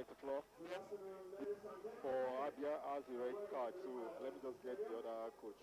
Director Floor. For Abia has the red card, so let me just get the other coach.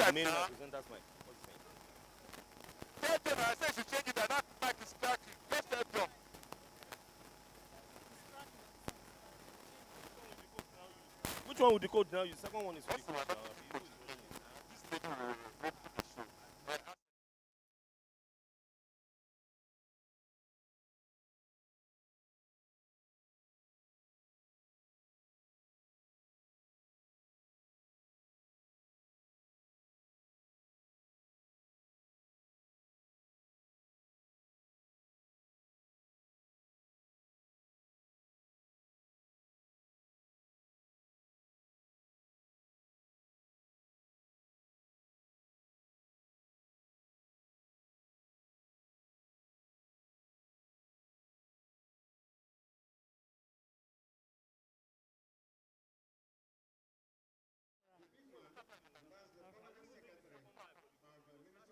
I mean, presenters mic. I said she change it and that mic is cracking. Just help them. Which one would the code now use? Second one is for the code now.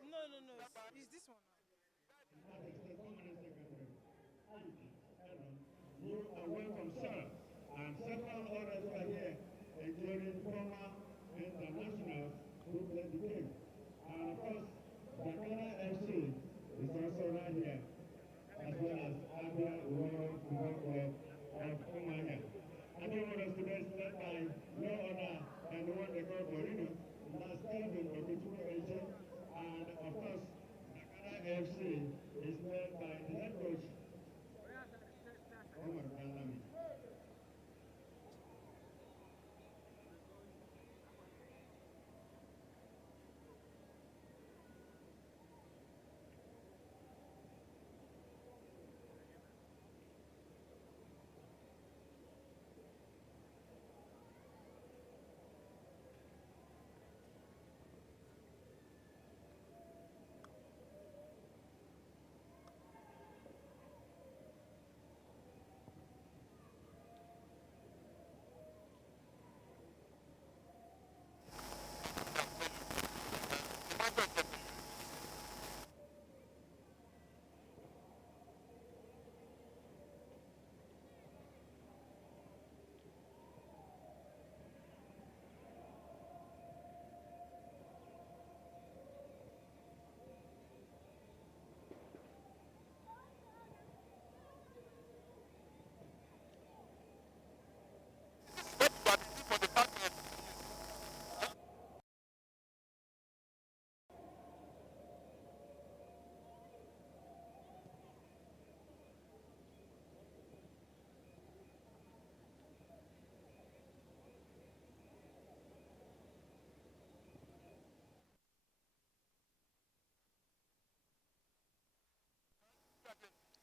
No. It's this one. You are welcome, sir. And several others who are here, including former internationals who played the game. And of course, DAKKADA FC is also right here, as well as Abia Football Club of Umuahia. Abia Warriors today is led by no other than the one they call Borino, last Kelvin Okichukwueze. And of course, DAKKADA FC is led by the head coach, Omar Kalami.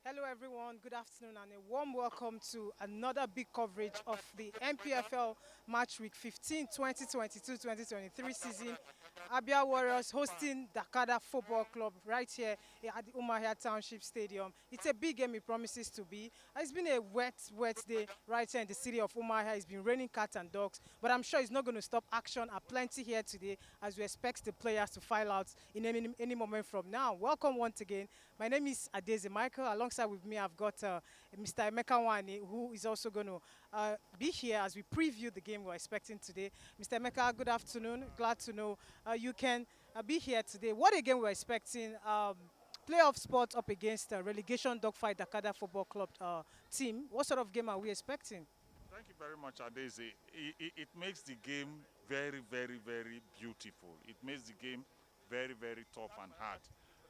Hello, everyone. Good afternoon, and a warm welcome to another big coverage of the MPFL Match Week 15 2022-2023 season. Abia Warriors hosting DAKKADA Football Club right here at the Umuahia Township Stadium. It's a big game, it promises to be. It's been a wet day right here in the city of Umuahia. It's been raining cats and dogs, but I'm sure it's not going to stop action. Plenty here today as we expect the players to file out in any moment from now. Welcome once again. My name is Adeze Michael. Alongside with me, I've got Mr. Emeka Wani, who is also going to be here as we preview the game we're expecting today. Mr. Emeka, good afternoon. Glad to know you can be here today. What a game we're expecting. Playoff spot up against relegation dogfight DAKKADA Football Club team. What sort of game are we expecting? Thank you very much, Adeze. It makes the game very, very, very beautiful. It makes the game very, very tough and hard.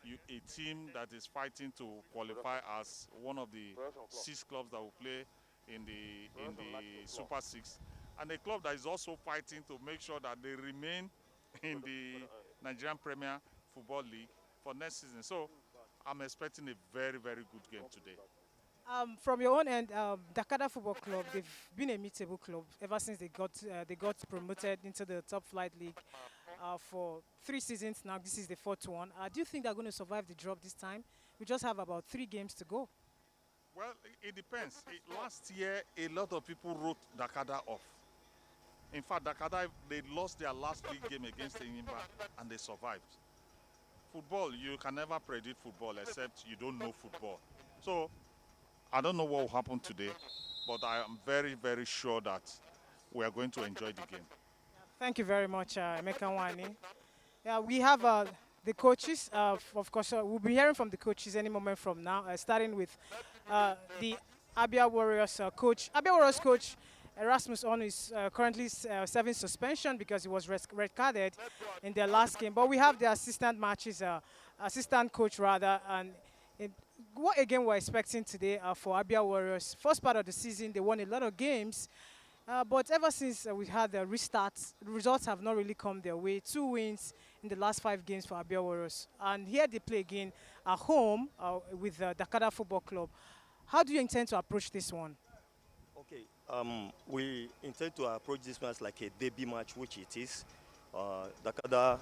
A team that is fighting to qualify as one of the 6 clubs that will play in the Super Six, and a club that is also fighting to make sure that they remain in the Nigerian Premier Football League for next season. So I'm expecting a very, very good game today. From your own end, DAKKADA Football Club, they've been a mid-table club ever since they got promoted into the top flight league for 3 seasons now. This is the 4th one. Do you think they're going to survive the drop this time? We just have about 3 games to go. Well, it depends. Last year, a lot of people wrote DAKKADA off. In fact, DAKKADA, they lost their last league game against Enyimba and they survived. Football, you can never predict football except you don't know football. So I don't know what will happen today, but I am very, very sure that we are going to enjoy the game. Thank you very much, Emeka Nwani. Yeah, we have the coaches. Of course, we'll be hearing from the coaches any moment from now, starting with the Abia Warriors coach. Abia Warriors coach Erasmus Onu is currently serving suspension because he was red carded in their last game. But we have the assistant coach rather, and what again we're expecting today for Abia Warriors. First part of the season, they won a lot of games, but ever since we had the restarts, the results have not really come their way. 2 wins in the last 5 games for Abia Warriors, and here they play again at home with DAKKADA Football Club. How do you intend to approach this one? Okay, we intend to approach this match like a debut match, which it is. DAKKADA,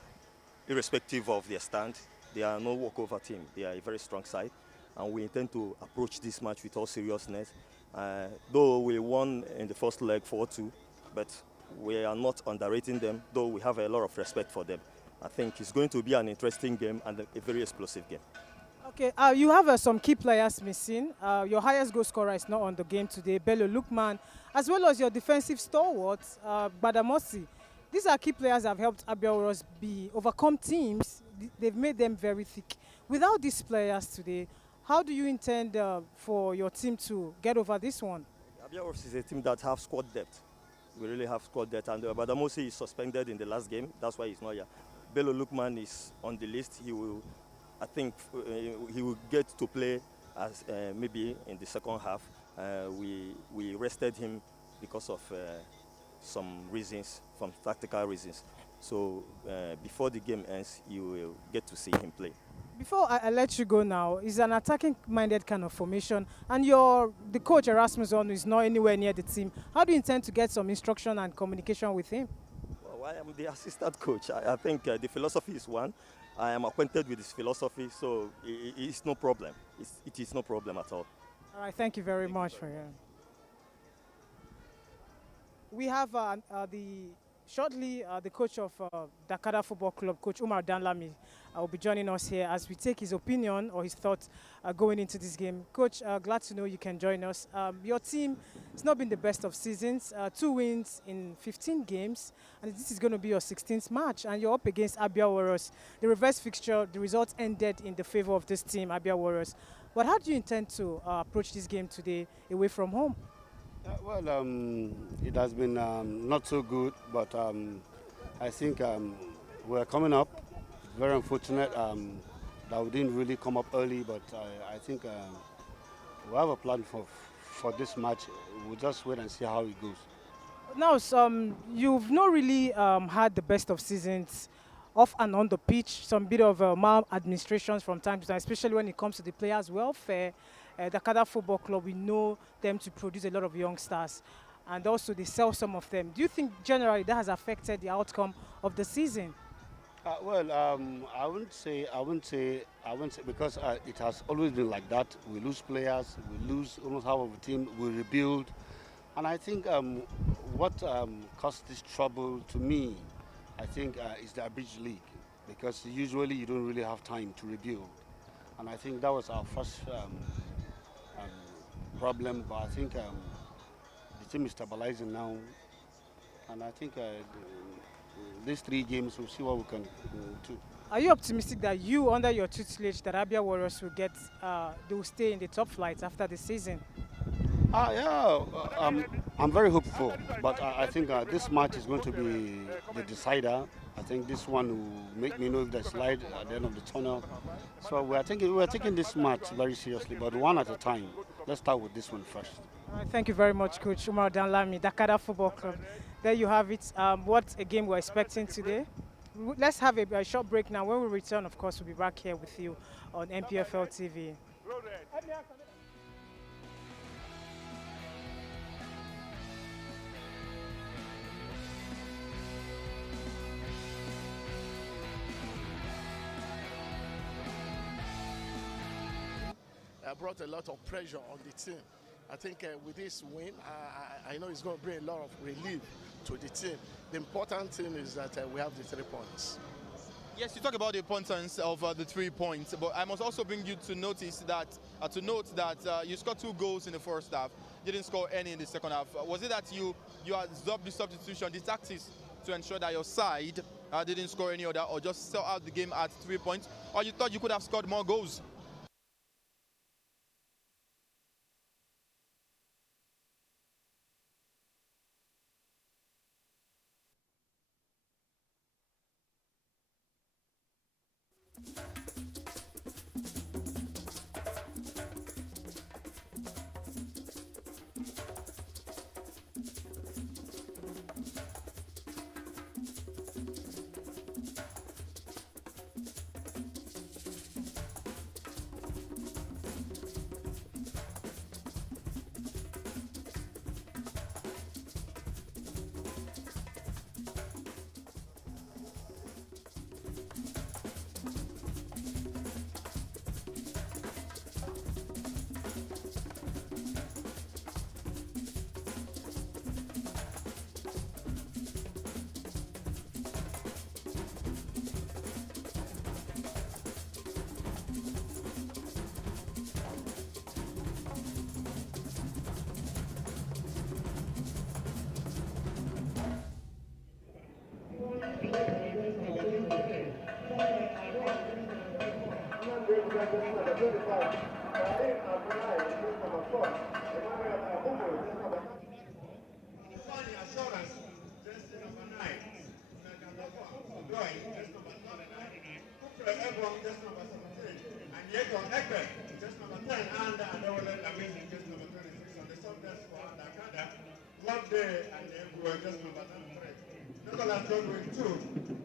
irrespective of their stand, they are no walkover team. They are a very strong side, and we intend to approach this match with all seriousness. Though we won in the first leg 4-2, but we are not underrating them, though we have a lot of respect for them. I think it's going to be an interesting game and a very explosive game. Okay, you have some key players missing. Your highest goal scorer is not on the game today, Bello Lukman, as well as your defensive stalwart, Badamosi. These are key players that have helped Abia Warriors overcome teams. They've made them very thick. Without these players today, how do you intend for your team to get over this one? Abia Warriors is a team that have squad depth. We really have squad depth, and Badamosi is suspended in the last game. That's why he's not here. Bello Lukman is on the list. He will, I think, he will get to play as maybe in the second half. We rested him because of some reasons, from tactical reasons. So before the game ends, you will get to see him play. Before I let you go now, it's an attacking-minded kind of formation, and the coach Erasmus Onu is not anywhere near the team. How do you intend to get some instruction and communication with him? Well, I am the assistant coach. I think the philosophy is one. I am acquainted with his philosophy, so it's no problem. It is no problem at all. All right, thank you very much for your. We have shortly the coach of DAKKADA Football Club, Coach Umar Danlami, will be joining us here as we take his opinion or his thoughts going into this game. Coach, glad to know you can join us. Your team has not been the best of seasons, 2 wins in 15 games, and this is going to be your 16th match, and you're up against Abia Warriors. The reverse fixture, the results ended in the favor of this team, Abia Warriors. But how do you intend to approach this game today away from home? Well, it has been not so good, but I think we're coming up. Very unfortunate that we didn't really come up early, but I think we have a plan for this match. We'll just wait and see how it goes. Now, you've not really had the best of seasons off and on the pitch, some bit of maladministrations from time to time, especially when it comes to the players' welfare. DAKKADA Football Club, we know them to produce a lot of young stars, and also they sell some of them. Do you think generally that has affected the outcome of the season? Well, I wouldn't say because it has always been like that. We lose players, we lose almost half of the team, we rebuild, and I think what caused this trouble to me, I think, is the Abridged League, because usually you don't really have time to rebuild, and I think that was our first problem. But I think the team is stabilizing now, and I think these 3 games we'll see what we can do. Are you optimistic that under your tutelage, that Abia Warriors will they will stay in the top flight after the season? Yeah, I'm very hopeful, but I think this match is going to be the decider. I think this one will make me know if there's light at the end of the tunnel. So we're taking this match very seriously, but one at a time. Let's start with this one first. Thank you very much, Coach Umar Danlami, DAKKADA Football Club. There you have it. What a game we're expecting today. Let's have a short break now. When we return, of course, we'll be back here with you on MPFL TV. Brought a lot of pressure on the team. I think with this win, I know it's going to bring a lot of relief to the team. The important thing is that we have the 3 points. Yes, you talk about the importance of the 3 points, but I must also bring you to notice that you scored 2 goals in the first half. You didn't score any in the second half. Was it that you absorbed the substitution, the tactics to ensure that your side didn't score any other, or just sell out the game at 3 points, or you thought you could have scored more goals?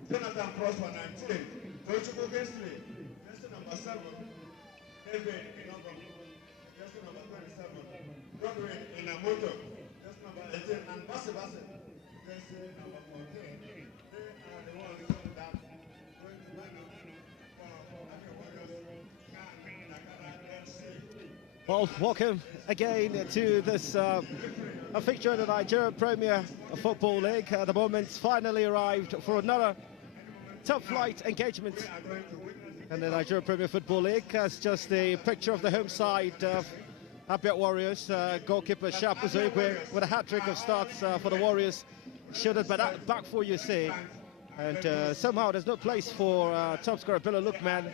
Jonathan Prosper 19, Township History, just number 7, David Inogo, just number 27, Godwin Inamoto, just number 18, and Bassi, just number 14. They are the ones that going to win the Well, welcome again to this a fixture in the Nigeria Premier Football League. The moment's finally arrived for another top flight engagement in the Nigeria Premier Football League. That's just the picture of the home side of Abia Warriors. Goalkeeper Shapu Zoigwe with a hat-trick of starts for the Warriors. Shielded by that back four, you see. And somehow there's no place for top scorer Bello Lookman.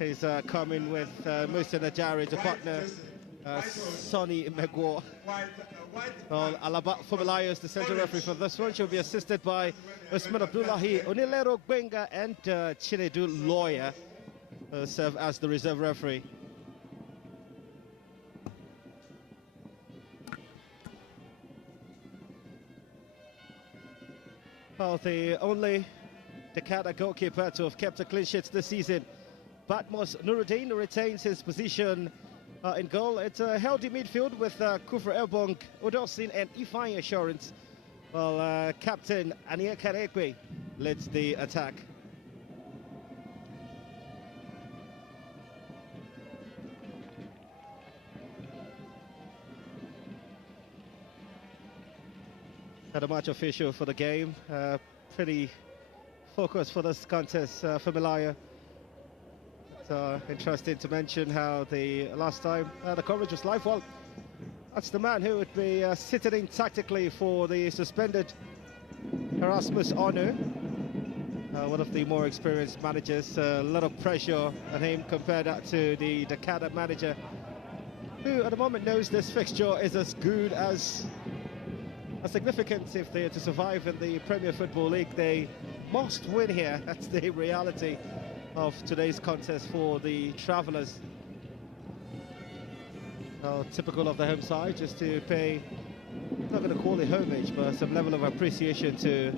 He's coming with Musa Najari to partner Sonny Megwo. Well, Alaba Fumilayo is the central referee for this one. She'll be assisted by Usman Abdullahi, Onilero Gbenga, and Chinedu Lawyer serve as the reserve referee. Well, the only DAKKADA goalkeeper to have kept a clean sheet this season, Batmos Nuruddin, retains his position in goal. It's a healthy midfield with Kufra Elbong, Odosin, and Ifeanyi Assurance. Well, Captain Ania Karekwe leads the attack. The match official for the game, pretty focused for this contest, Fumilayo. It's interesting to mention how the last time the coverage was live. Well, that's the man who would be sitting in tactically for the suspended Erasmus Onu, one of the more experienced managers. A lot of pressure on him. Compare that to the DAKKADA manager, who at the moment knows this fixture is as good as significant. If they are to survive in the Premier Football League, they must win here. That's the reality of today's contest for the Travellers. Typical of the home side, just to pay, not going to call it homage, but some level of appreciation to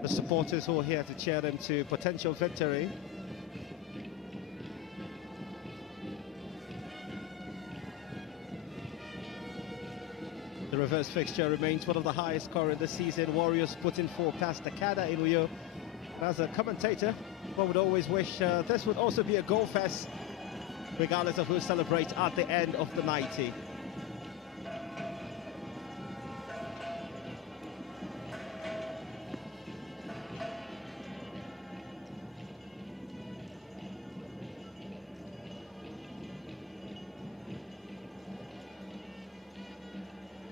the supporters who are here to cheer them to potential victory. The reverse fixture remains one of the highest scoring this season. Warriors putting 4 past DAKKADA in Uyo. As a commentator, one would always wish this would also be a goal fest, regardless of who celebrates at the end of the 90.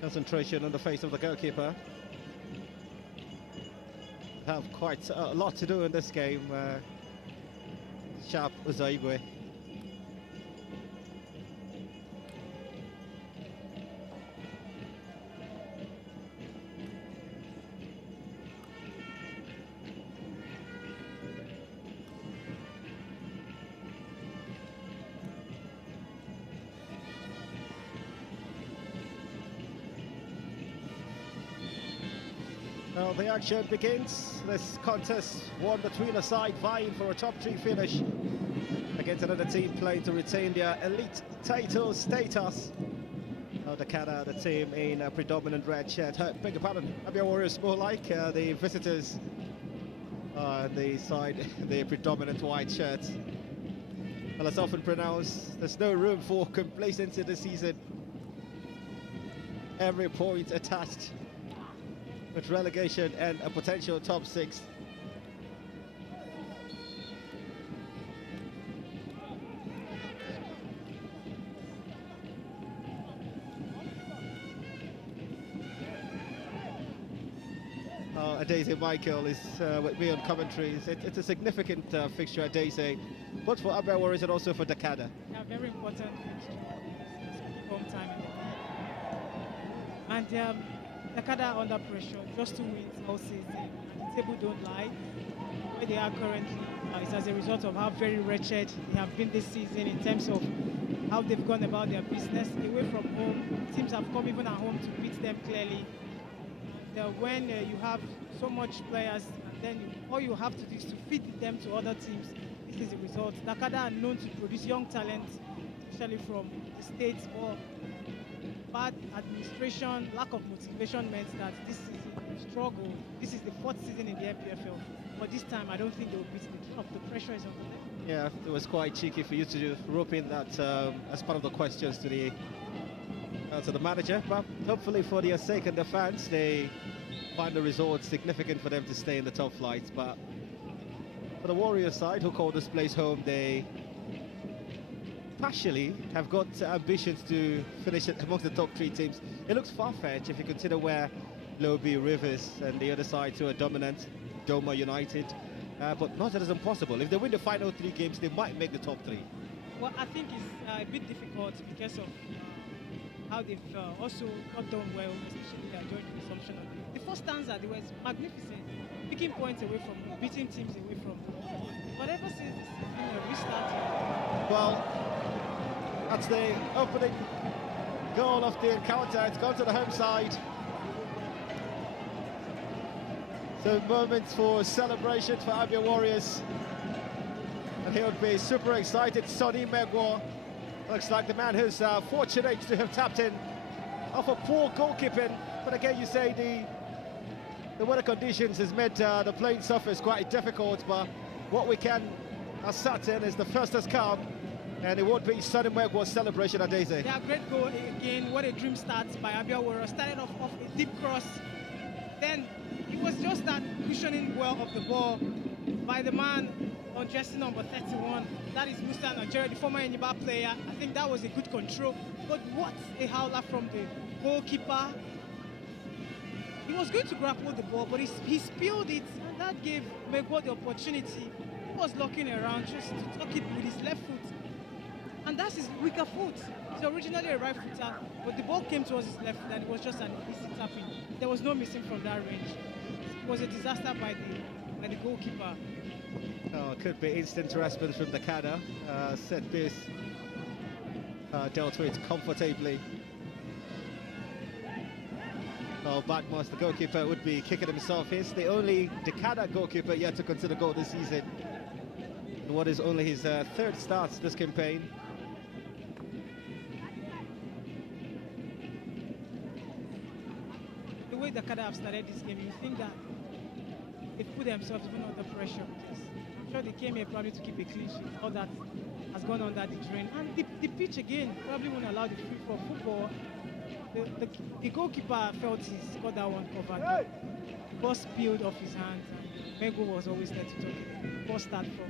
Concentration on the face of the goalkeeper. Have quite a lot to do in this game. Sharp Uzaigwe. Well, the action begins. This contest, one between a side vying for a top 3 finish against another team playing to retain their elite title status. DAKKADA, the team in a predominant red shirt. Beg your pardon, Abia Warriors more like the visitors. The side, the predominant white shirt. Well, as often pronounced, there's no room for complacency this season. Every point attached with relegation and a potential top 6. Adese Michael is with me on commentaries. It's a significant fixture, Adese, both for Abia Warriors and also for DAKKADA. Yeah, very important fixture. Home time in the and DAKKADA under pressure, just 2 wins all season. And the table don't lie. Where they are currently is as a result of how very wretched they have been this season in terms of how they've gone about their business. Away from home, teams have come even at home to beat them clearly. And when you have so much players, and then all you have to do is to feed them to other teams, this is the result. DAKKADA are known to produce young talent, especially from the States, but bad administration, lack of motivation meant that this season struggle. This is the 4th season in the MPFL, but this time I don't think they will beat the drop. The pressure is on them. Yeah, it was quite cheeky for you to rope in that as part of the questions to the manager, but hopefully for their sake and the fans, they find the result significant for them to stay in the top flight. But for the Warriors side, who call this place home, they partially have got ambitions to finish it amongst the top 3 teams. It looks far-fetched if you consider where Lobi, Rivers and the other side who are dominant, Doma United, but not that it's impossible. If they win the final 3 games, they might make the top 3. Well, I think it's a bit difficult because of how they've also not done well, especially during the resumption of the first stanza. They were magnificent, picking points away from, beating teams away from. But ever since this season restarted. Well, that's the opening goal of the encounter. It's gone to the home side. So moments for celebration for Abia Warriors. And he would be super excited. Sonny Megwo looks like the man who's fortunate to have tapped in off a poor goalkeeping. But again, you say the weather conditions has made the playing surface quite difficult. But what we can ascertain is the first has come, and it won't be Sonny Megwo's celebration at Daisy. Yeah, great goal again. What a dream start by Abia Warriors. Started off a deep cross. Then it was just that cushioning well of the ball by the man on jersey number 31. That is Musa Nigeria, the former Eniba player. I think that was a good control. But what a howler from the goalkeeper. He was going to grapple the ball, but he spilled it, and that gave Megwo the opportunity. He was looking around just to tuck it with his left foot. And that's his weaker foot. He's originally a right footer, but the ball came towards his left foot, and it was just an easy tapping. There was no missing from that range. It was a disaster by the goalkeeper. Oh, it could be instant harassment from DAKKADA. Set piece dealt with comfortably. Oh, Batmos, the goalkeeper, would be kicking himself. He's the only DAKKADA goalkeeper yet to consider goal this season. In what is only his third start this campaign. The way DAKKADA have started this game, you think that they put themselves even under pressure. I'm sure they came here probably to keep a clean sheet. All that has gone under the drain. And the pitch again probably won't allow the free for football. The goalkeeper felt he got that one covered. Hey! The ball spilled off his hands, and Mengo was always there to talk. Ball start from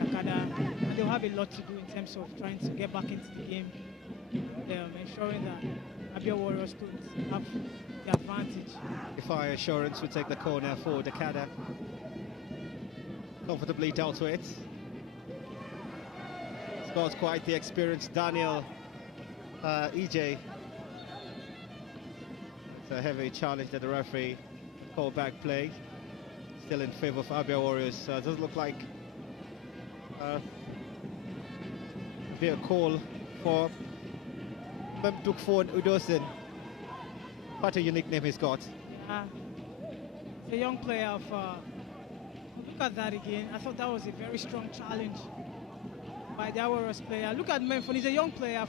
DAKKADA, and they'll have a lot to do in terms of trying to get back into the game, ensuring that Abia Warriors don't have the advantage. Fire Assurance would take the corner for DAKKADA. Comfortably dealt with. It's got quite the experienced Daniel EJ. It's a heavy challenge that the referee called back play. Still in favour of Abia Warriors. It doesn't look like be a call for Memdukfon Udosin. Quite a unique name he's got. It's a young player of look at that again. I thought that was a very strong challenge by the Warriors player. Look at Memphon, he's a young player,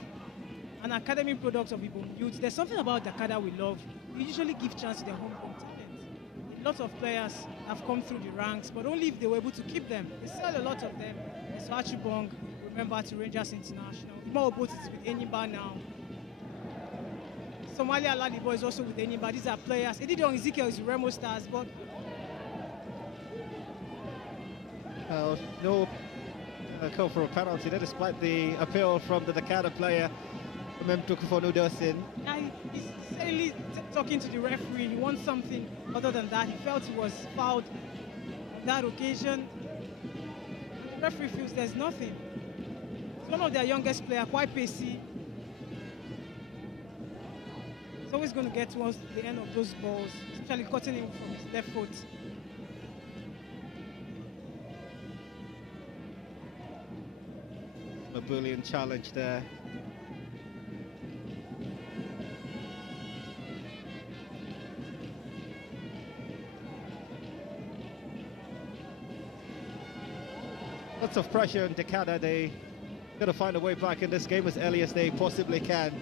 an academy product of Ibom Youth. There's something about DAKKADA we love. We usually give chance to their homegrown talent. Lots of players have come through the ranks, but only if they were able to keep them. They sell a lot of them. There's Achibong, remember, to Rangers International. More Obot is with Enyimba now. Somalia Ladibo is also with Enyimba. These are players. Edidion Ezekiel is with Remo Stars, but no call for a penalty there, despite the appeal from the DAKKADA player, Memdukfon Udosin. He's certainly talking to the referee. He wants something other than that. He felt he was fouled on that occasion. The referee feels there's nothing. He's one of their youngest players, quite pacey. He's always going to get towards the end of those balls, especially cutting him from his left foot. A brilliant challenge there. Lots of pressure on DAKKADA. They got to find a way back in this game as early as they possibly can.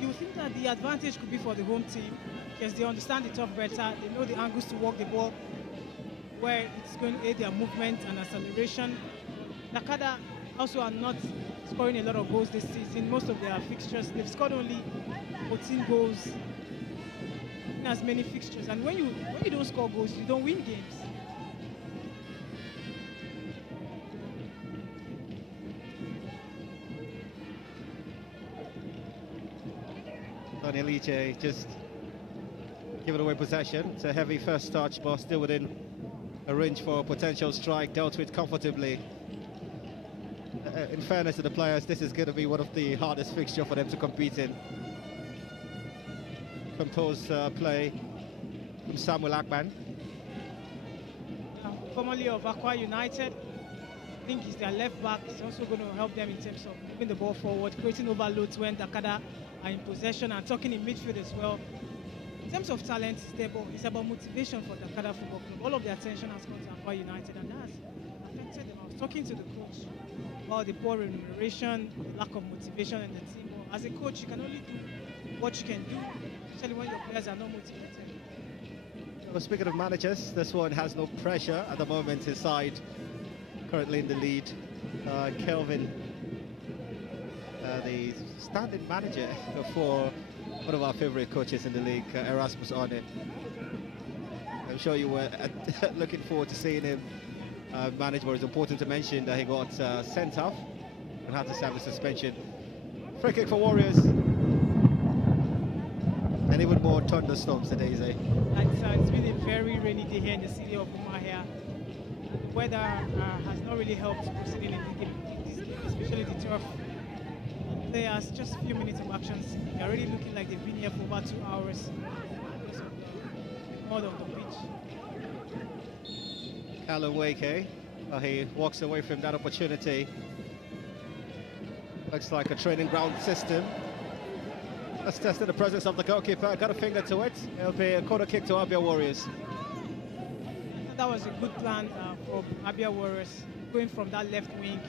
You think that the advantage could be for the home team because they understand the turf better. They know the angles to walk the ball, where it's going to aid their movement and acceleration. DAKKADA also are not scoring a lot of goals this season. Most of their fixtures, they've scored only 14 goals in as many fixtures. And when you don't score goals, you don't win games. Daniel EJ just giving away possession. It's a heavy first touch, but still within a range for a potential strike, dealt with comfortably. In fairness to the players, this is going to be one of the hardest fixtures for them to compete in. Composed play from Samuel Akban. Formerly of Aqua United, I think he's their left back. He's also going to help them in terms of moving the ball forward, creating overloads when DAKKADA are in possession, and talking in midfield as well. In terms of talent, it's about motivation for DAKKADA Football Club. All of the attention has gone to Aqua United, and that has affected them. I was talking to the coach about the poor remuneration, the lack of motivation in the team. Well, as a coach, you can only do what you can do, especially when your players are not motivated. Well, speaking of managers, this one has no pressure at the moment. His side currently in the lead. Kelvin, the standing manager for one of our favorite coaches in the league, Erasmus Arne. I'm sure you were looking forward to seeing him manage, but it's important to mention that he got sent off and had to serve a suspension. Free kick for Warriors. And even more thunderstorms today, Zay. It's been a very rainy day here in the city of Umuahia. The weather has not really helped proceeding in the game, especially the turf. There's just a few minutes of actions. They're already looking like they've been here for about 2 hours because of the mud of the pitch. Callum Wake, He walks away from that opportunity. Looks like a training ground system. Let's test the presence of the goalkeeper. Got a finger to it. It'll be a corner kick to Abia Warriors. That was a good plan for Abia Warriors, going from that left wing.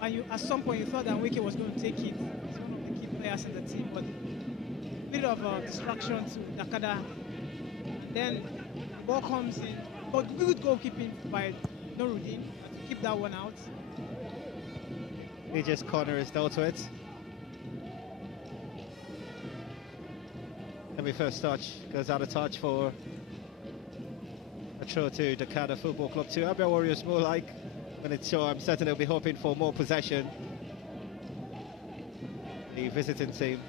And at some point you thought that Wiki was going to take it. He's one of the key players in the team, but a bit of distraction to DAKKADA. Then the ball comes in, but good goalkeeping by Noruddin to keep that one out. He just corner is dealt to it. Every first touch goes out of touch for a throw to DAKKADA Football Club 2. Abia Warriors more like, when it's sure, I'm certain they'll be hoping for more possession. The visiting team.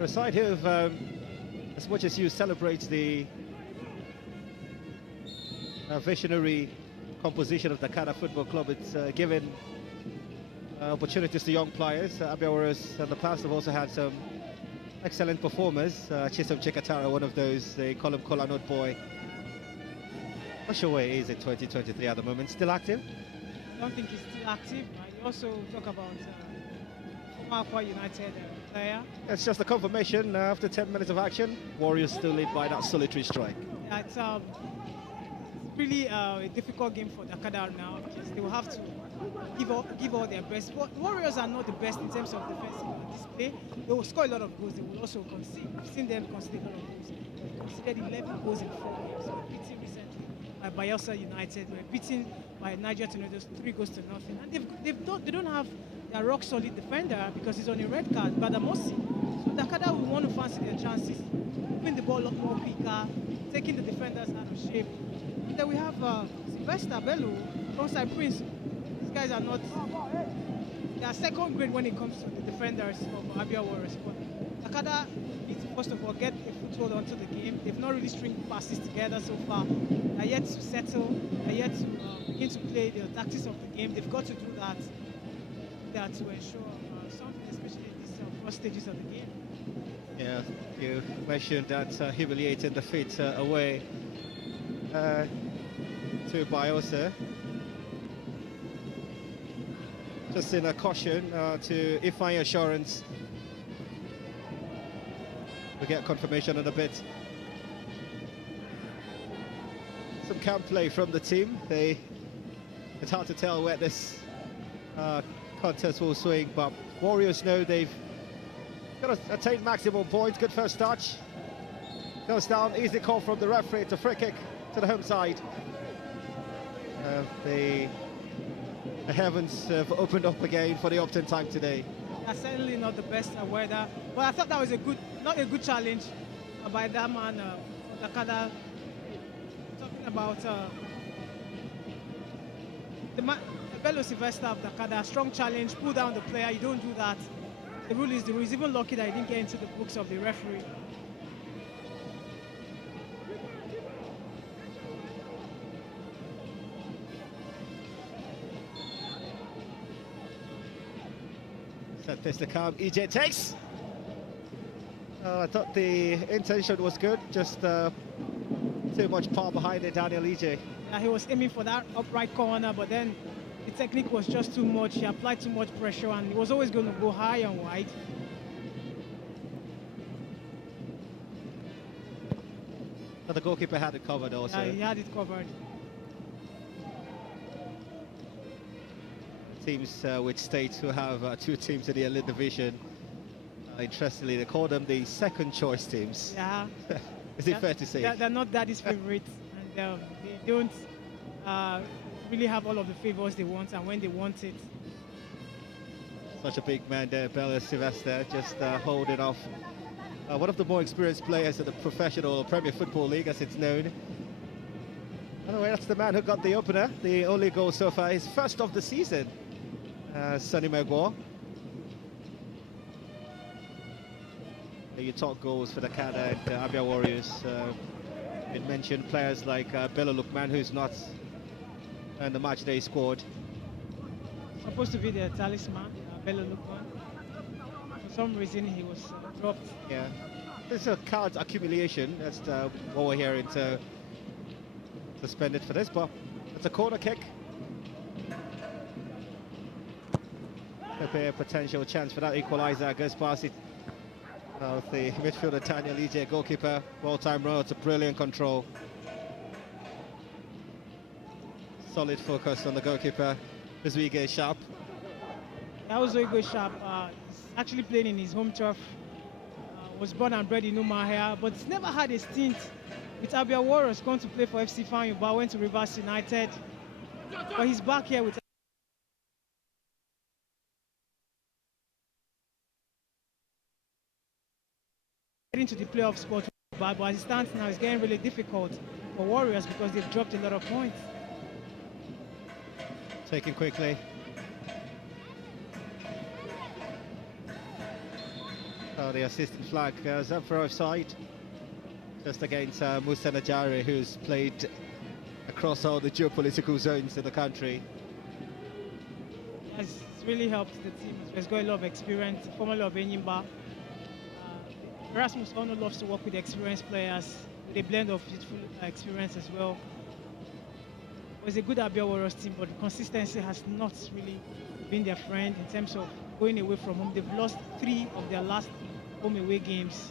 A side who have, as much as you celebrate the visionary composition of the DAKKADA Football Club, it's given opportunities to young players. Abia Warriors in the past have also had some excellent performers. Chisom Chikatara, one of those. They call him Kolanot boy. Not sure where he is in 2023 at the moment. Still active? I don't think he's still active. You also talk about Umuahia United player. It's just a confirmation after 10 minutes of action. Warriors still lead by that solitary strike. Yeah, it's really a difficult game for DAKKADA now, because they will have to give all their best. But Warriors are not the best in terms of defensive display. They will score a lot of goals. They will also concede. We've seen them concede a lot of goals. They conceded 11 goals in 4 games. So beaten recently by Bayelsa United. They were beaten by Niger Tornadoes 3 goals to nothing. And they don't have their rock solid defender because he's on a red card, Badamosi. So DAKKADA will want to fancy their chances, moving the ball a lot more quicker, taking the defenders out of shape. And then we have Sylvester Bello alongside Prince. These guys are not, they are second grade when it comes to the defenders of Abia Warriors. But DAKKADA needs to first of all get a foothold onto the game. They've not really stringed passes together so far. They're yet to settle, they're yet to begin to play the tactics of the game. They've got to do that to ensure something, especially in these first stages of the game. Yeah, you mentioned that humiliating defeat away to Bayelsa. Just in a caution to Ifeanyi Assurance. We get confirmation in a bit. Some camp play from the team. It's hard to tell where this contest will swing, but Warriors know they've got to attain maximum points. Good first touch. Goes down, easy call from the referee. It's a free kick to the home side. The heavens have opened up again for the Upton time today. That's certainly not the best weather, but I thought that was not a good challenge by that man, DAKKADA. Talking about the Bello Sylvester of DAKKADA, strong challenge, pull down the player. You don't do that. The rule is the rule. He's even lucky that he didn't get into the books of the referee. Set piece to come. EJ takes. I thought the intention was good, just too much power behind it, Daniel EJ. Yeah, he was aiming for that upright corner, but then the technique was just too much. He applied too much pressure, and he was always going to go high and wide. But the goalkeeper had it covered also. Yeah, he had it covered. Teams with states who have 2 teams in the elite division. Interestingly, they call them the second choice teams. Yeah. Is it fair to say? They're not Daddy's favorites, and they don't really have all of the favors they want, and when they want it. Such a big man there, Bello Sylvester, just holding off one of the more experienced players in the professional Premier Football League, as it's known. Anyway, that's the man who got the opener, the only goal so far, his first of the season. Sonny Megwa. You talk goals for the DAKKADA and Abia Warriors. You mentioned players like Bello Lukman, who's not in the Matchday squad. Supposed to be their talisman. Bello Lukman. For some reason, he was dropped. Yeah. There's a card accumulation. That's what we're hearing. So suspended for this, but it's a corner kick. Could be a potential chance for that equaliser. Goes past it. The midfielder Daniel Ije, goalkeeper, well-timed run. It's a brilliant control. Solid focus on the goalkeeper. Uzuige Sharp. That was Uzuige Sharp. He's actually playing in his home turf. Was born and bred in Umuahia, but he's never had a stint with Abia Warriors. Going to play for FC Fanyuba, went to Rivers United. But he's back here with into the playoff spot, but as it stands now, it's getting really difficult for Warriors because they've dropped a lot of points. Taken quickly. Oh, the assistant flag is up for offside. Just against Musa Najari, who's played across all the geopolitical zones in the country. It's really helped the team. He's got a lot of experience, formerly of Enyimba. Erasmus Ono loves to work with experienced players, with a blend of youthful experience as well. It was a good Abia Warriors team, but the consistency has not really been their friend in terms of going away from home. They've lost 3 of their last home away games,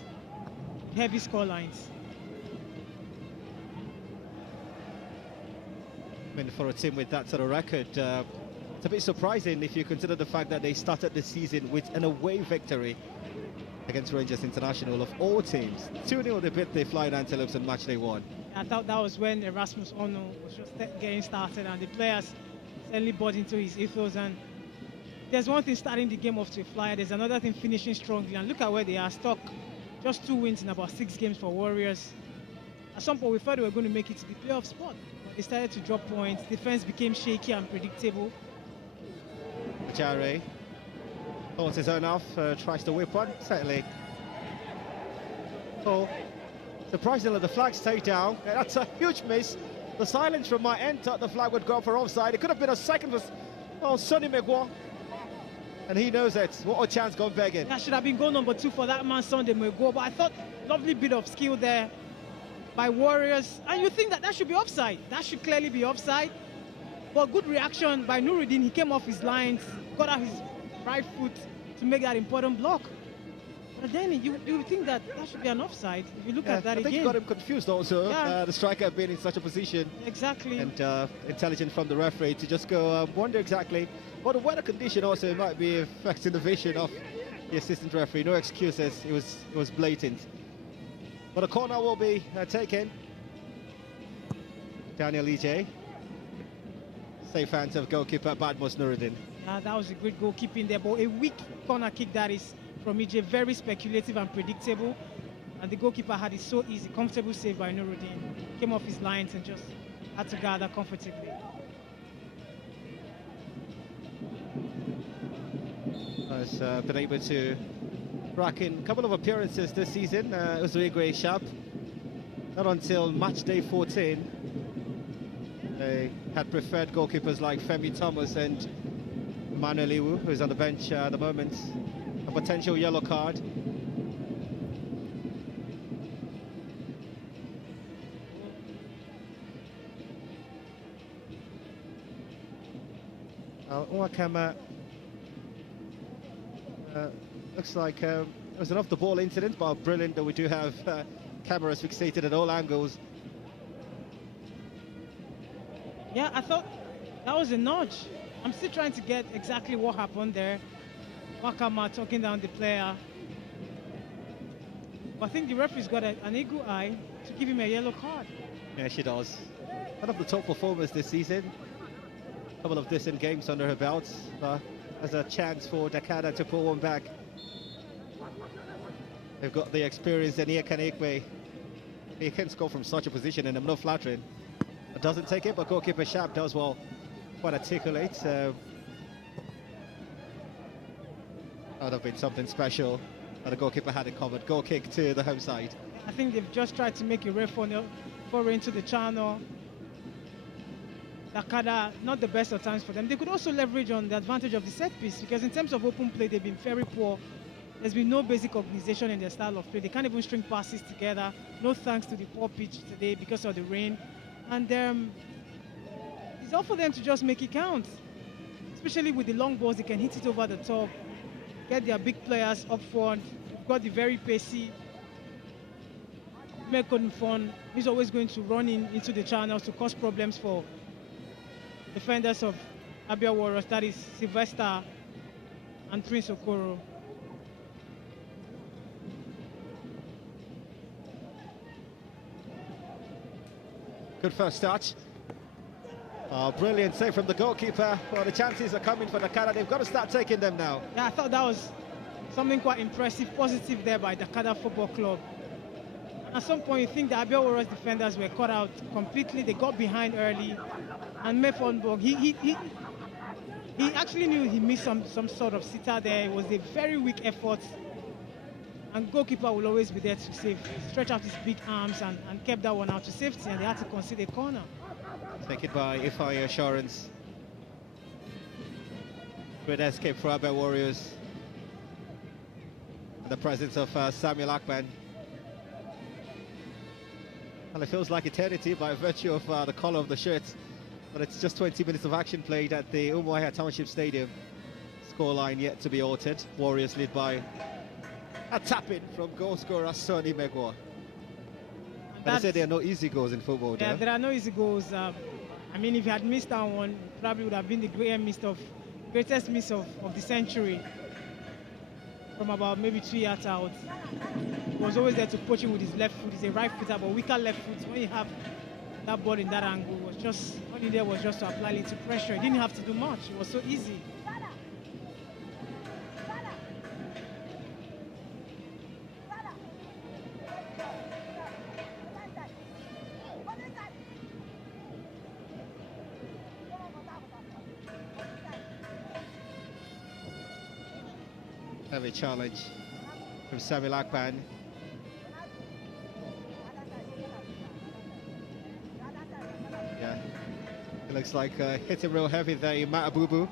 heavy score lines. I mean, for a team with that sort of record, it's a bit surprising if you consider the fact that they started the season with an away victory against Rangers International of all teams. 2-0 they beat the Flying Antelopes on Matchday 1. I thought that was when Erasmus Ono was just getting started and the players certainly bought into his ethos. And there's one thing starting the game off to a flyer, there's another thing finishing strongly. And look at where they are stuck. Just 2 wins in about 6 games for Warriors. At some point we thought they were going to make it to the playoff spot, but they started to drop points. Defense became shaky and predictable. Ajare holds his own off, tries to whip one, certainly. Oh, surprisingly the flag stayed down. That's a huge miss. The silence from my end thought the flag would go for offside. It could have been a second for Sonny Megwa. And he knows it. What a chance gone begging. That should have been goal number 2 for that man, Sunday Megwa. But I thought, lovely bit of skill there by Warriors. And you think that that should be offside. That should clearly be offside. But good reaction by Nuruddin. He came off his lines, got out his right foot to make that important block. But then you think that that should be an offside if you look at that I think again. he got him confused also, the striker being in such a position. Exactly. And intelligent from the referee to just go wonder exactly. But the weather condition also might be affecting the vision of the assistant referee. No excuses, it was blatant. But a corner will be taken. Daniel Ije. Safe hands of goalkeeper Badmos Nuruddin. That was a great goalkeeping there, but a weak corner kick that is from Ije, very speculative and predictable. And the goalkeeper had it so easy, comfortable save by Nuruddin. Came off his lines and just had to gather comfortably. Has been able to rack in a couple of appearances this season. Uzuige Sharp. Not until match day 14. They had preferred goalkeepers like Femi Thomas and Manuel Iwu, who's on the bench at the moment. A potential yellow card. Umuahia looks like it was an off-the-ball incident, but brilliant that we do have cameras fixated at all angles. Yeah, I thought that was a nudge. I'm still trying to get exactly what happened there. Wakama talking down the player. But I think the referee's got an eagle eye to give him a yellow card. Yeah, she does. One of the top performers this season. A couple of decent games under her belt. There's a chance for DAKKADA to pull one back. They've got the experience in Iyakanekwe. He can score from such a position, and I'm not flattering. It doesn't take it, but goalkeeper Sharp does well. Quite articulate. That would have been something special. But the goalkeeper had it covered. Goal kick to the home side. I think they've just tried to make a foray into the channel. DAKKADA, not the best of times for them. They could also leverage on the advantage of the set piece, because in terms of open play, they've been very poor. There's been no basic organization in their style of play. They can't even string passes together. No thanks to the poor pitch today because of the rain. And it's all for them to just make it count. Especially with the long balls, they can hit it over the top, get their big players up front. They've got the very pacey Mekonfon. He's always going to run into the channels to cause problems for defenders of Abia Warriors, that is Sylvester and Prince Okoro. Good first touch. Brilliant save from the goalkeeper. Well, the chances are coming for DAKKADA. They've got to start taking them now. Yeah, I thought that was something quite impressive, positive there by DAKKADA Football Club. At some point, you think the Abia Warriors defenders were caught out completely. They got behind early, and Mefonborg, he actually knew he missed some sort of sitter there. It was a very weak effort, and goalkeeper will always be there to save. Stretch out his big arms and kept that one out to safety, and they had to concede a corner. Taken by Ifai Assurance. Great escape for Abia Warriors. The presence of Samuel Akpan. Well, it feels like eternity by virtue of the colour of the shirts, but it's just 20 minutes of action played at the Umuahia Township Stadium. Scoreline yet to be altered. Warriors lead by a tap-in from goal scorer Sonny Megwa. But I said there are no easy goals in football. Yeah, there are no easy goals. I mean, if you had missed that one, it probably would have been the greatest miss of the century. From about maybe 2 yards out. He was always there to poach him with his left foot. He's a right footer, but weaker left foot. When you have that ball in that angle, all he did was just to apply little pressure. He didn't have to do much. It was so easy. Heavy challenge from Samuel Akpan. Yeah, it looks like hit him real heavy there, Matabubu.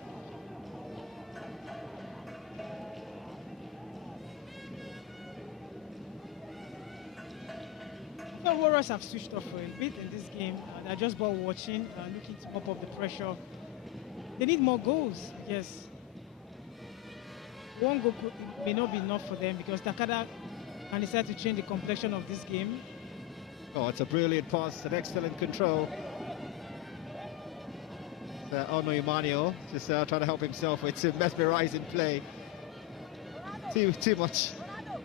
The Warriors have switched off for a bit in this game. They're just ball watching, looking to pop up the pressure. They need more goals, yes. One goal may not be enough for them because DAKKADA can decide to change the complexion of this game. Oh, it's a brilliant pass, an excellent control. Ono Emmanuel just trying to help himself with some mesmerizing play. Too much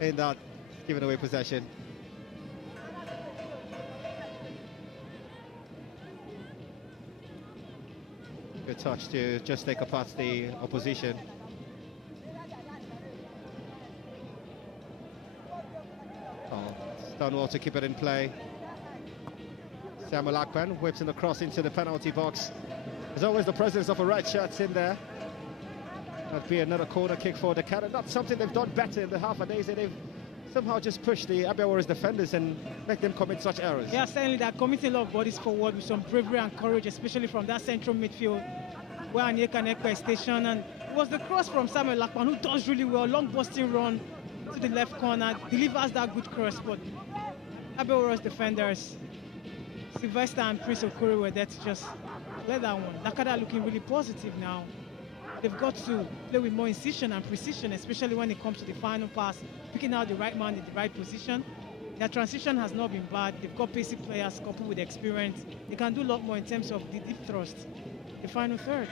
in that, giving away possession. Good touch to just take apart the opposition. Done well to keep it in play. Samuel Akpan whips in the cross into the penalty box. There's always the presence of a red shirt in there. That'd be another corner kick for DAKKADA. Not something they've done better in the half a days. They've somehow just pushed the Abia Warriors defenders and make them commit such errors. Yeah, certainly they're committing a lot of bodies forward with some bravery and courage, especially from that central midfield where Anyeka Nekpa is stationed. And it was the cross from Samuel Akpan who does really well. Long busting run to the left corner, delivers that good cross, but Abia Warriors defenders, Sylvester and Prince Okoro were there to just let that one. DAKKADA looking really positive now. They've got to play with more incision and precision, especially when it comes to the final pass, picking out the right man in the right position. Their transition has not been bad. They've got pacey players coupled with experience. They can do a lot more in terms of the deep thrust, the final third.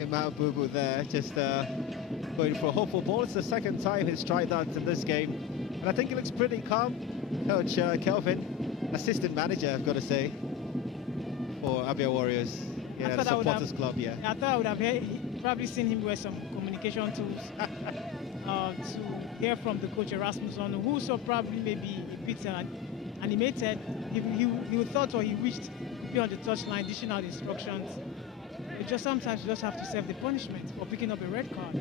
Imam Bubu there, just going for a hopeful ball. It's the second time he's tried that in this game. And I think it looks pretty calm. Coach Kelvin, assistant manager, I've got to say, for Abia Warriors. Yeah, the supporters club, yeah. I thought I would have probably seen him wear some communication tools to hear from the coach Erasmus on who so probably maybe a bit animated. He thought or he wished to be on the touchline dishing out instructions. It just sometimes you just have to serve the punishment for picking up a red card.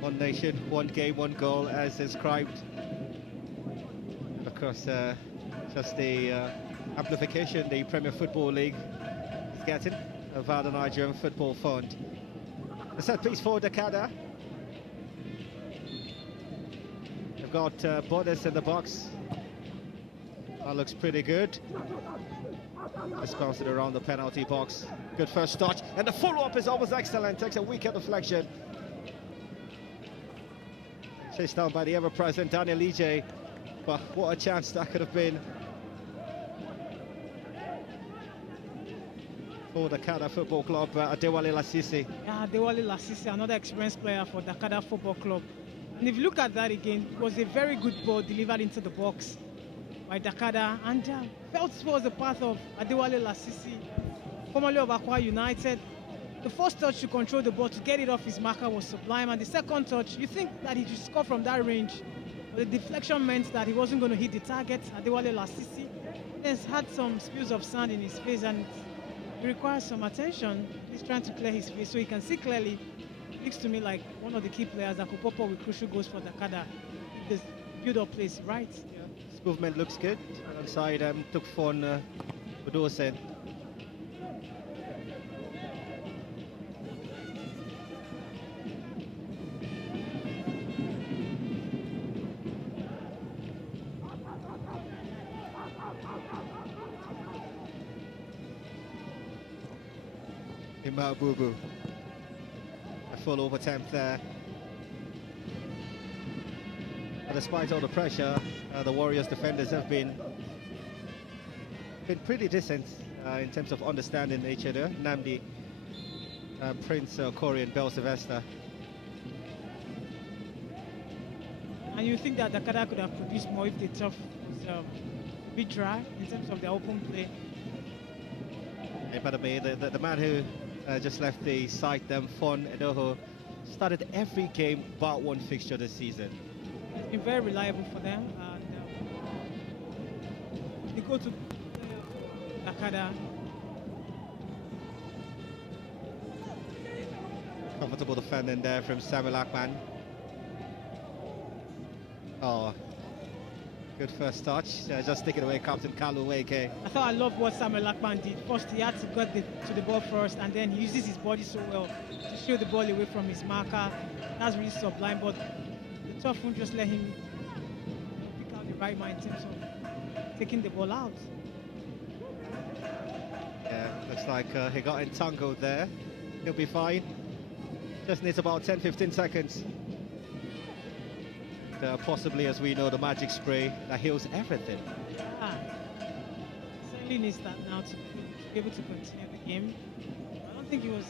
One nation, one game, one goal, as inscribed across just the amplification, the Premier Football League. getting via the Nigerian Football Fund. A set piece for DAKKADA. They've got Borders in the box. That looks pretty good. Just bounced it around the penalty box. Good first touch, and the follow-up is almost excellent. Takes a wicked deflection. Chased down by the ever-present Daniel Ije, but what a chance that could have been for the DAKKADA Football Club. Adewale Lasisi. Yeah, Adewale Lasisi, another experienced player for DAKKADA Football Club. And if you look at that again, it was a very good ball delivered into the box by DAKKADA, and felt towards the path of Adewale Lasisi, formerly of Akwa United. The first touch to control the ball, to get it off his marker, was sublime, and the second touch, you think that he should score from that range, but the deflection meant that he wasn't going to hit the target. Adewale Lasisi has had some spills of sand in his face, and it requires some attention. He's trying to clear his face so he can see clearly. It looks to me like one of the key players that could pop up with crucial goals for DAKKADA if this build-up plays right. His movement looks good. Alongside Tukfon Udosen. Bubu. A full over attempt there. But despite all the pressure, the Warriors defenders have been pretty decent in terms of understanding each other. Namdi, Prince, Corey and Bell Sylvester. And you think that DAKKADA could have produced more if the turf was a bit dry in terms of their open play? Hey, by the way, the man who just left the side, Fon Edoho, started every game but one fixture this season. It's been very reliable for them. And they go to DAKKADA. Comfortable defending there from Samuel Akman. Oh, good first touch. Just taking away Captain Kalu Weke. I thought I loved what Samuel Akman did. First, he had to get to the ball first, and then he uses his body so well to shield the ball away from his marker. That's really sublime, but the tough won't just let him pick out the right man in terms of taking the ball out. Yeah, looks like he got entangled there. He'll be fine. Just needs about 10-15 seconds. Possibly, as we know, the magic spray that heals everything. Certainly needs that now to be able to continue the game. I don't think it was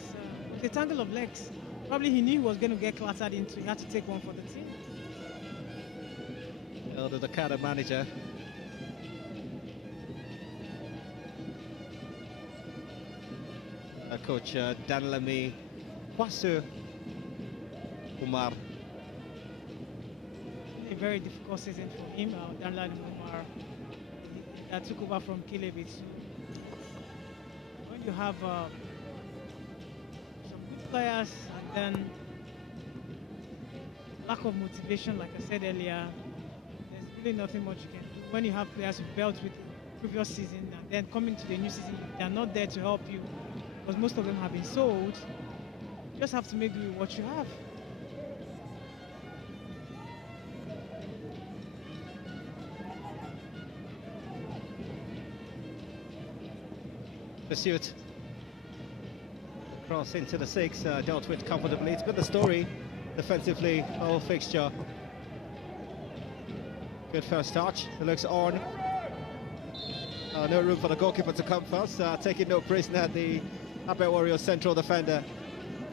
a tangle of legs. Probably he knew he was going to get clattered into. He had to take one for the team. The DAKKADA manager. Coach Danlami Kwasu Umar. A very difficult season for him. Danlami Umar that took over from Kilebit. When you have some good players and then lack of motivation, like I said earlier, there's really nothing much you can do. When you have players who built with the previous season and then coming to the new season, they're not there to help you because most of them have been sold. You just have to make do with what you have. Pursuit. Cross into the six, dealt with comfortably. It's been the story defensively, whole fixture. Good first touch, it looks on. No room for the goalkeeper to come first, taking no prisoner, the Abia Warriors central defender.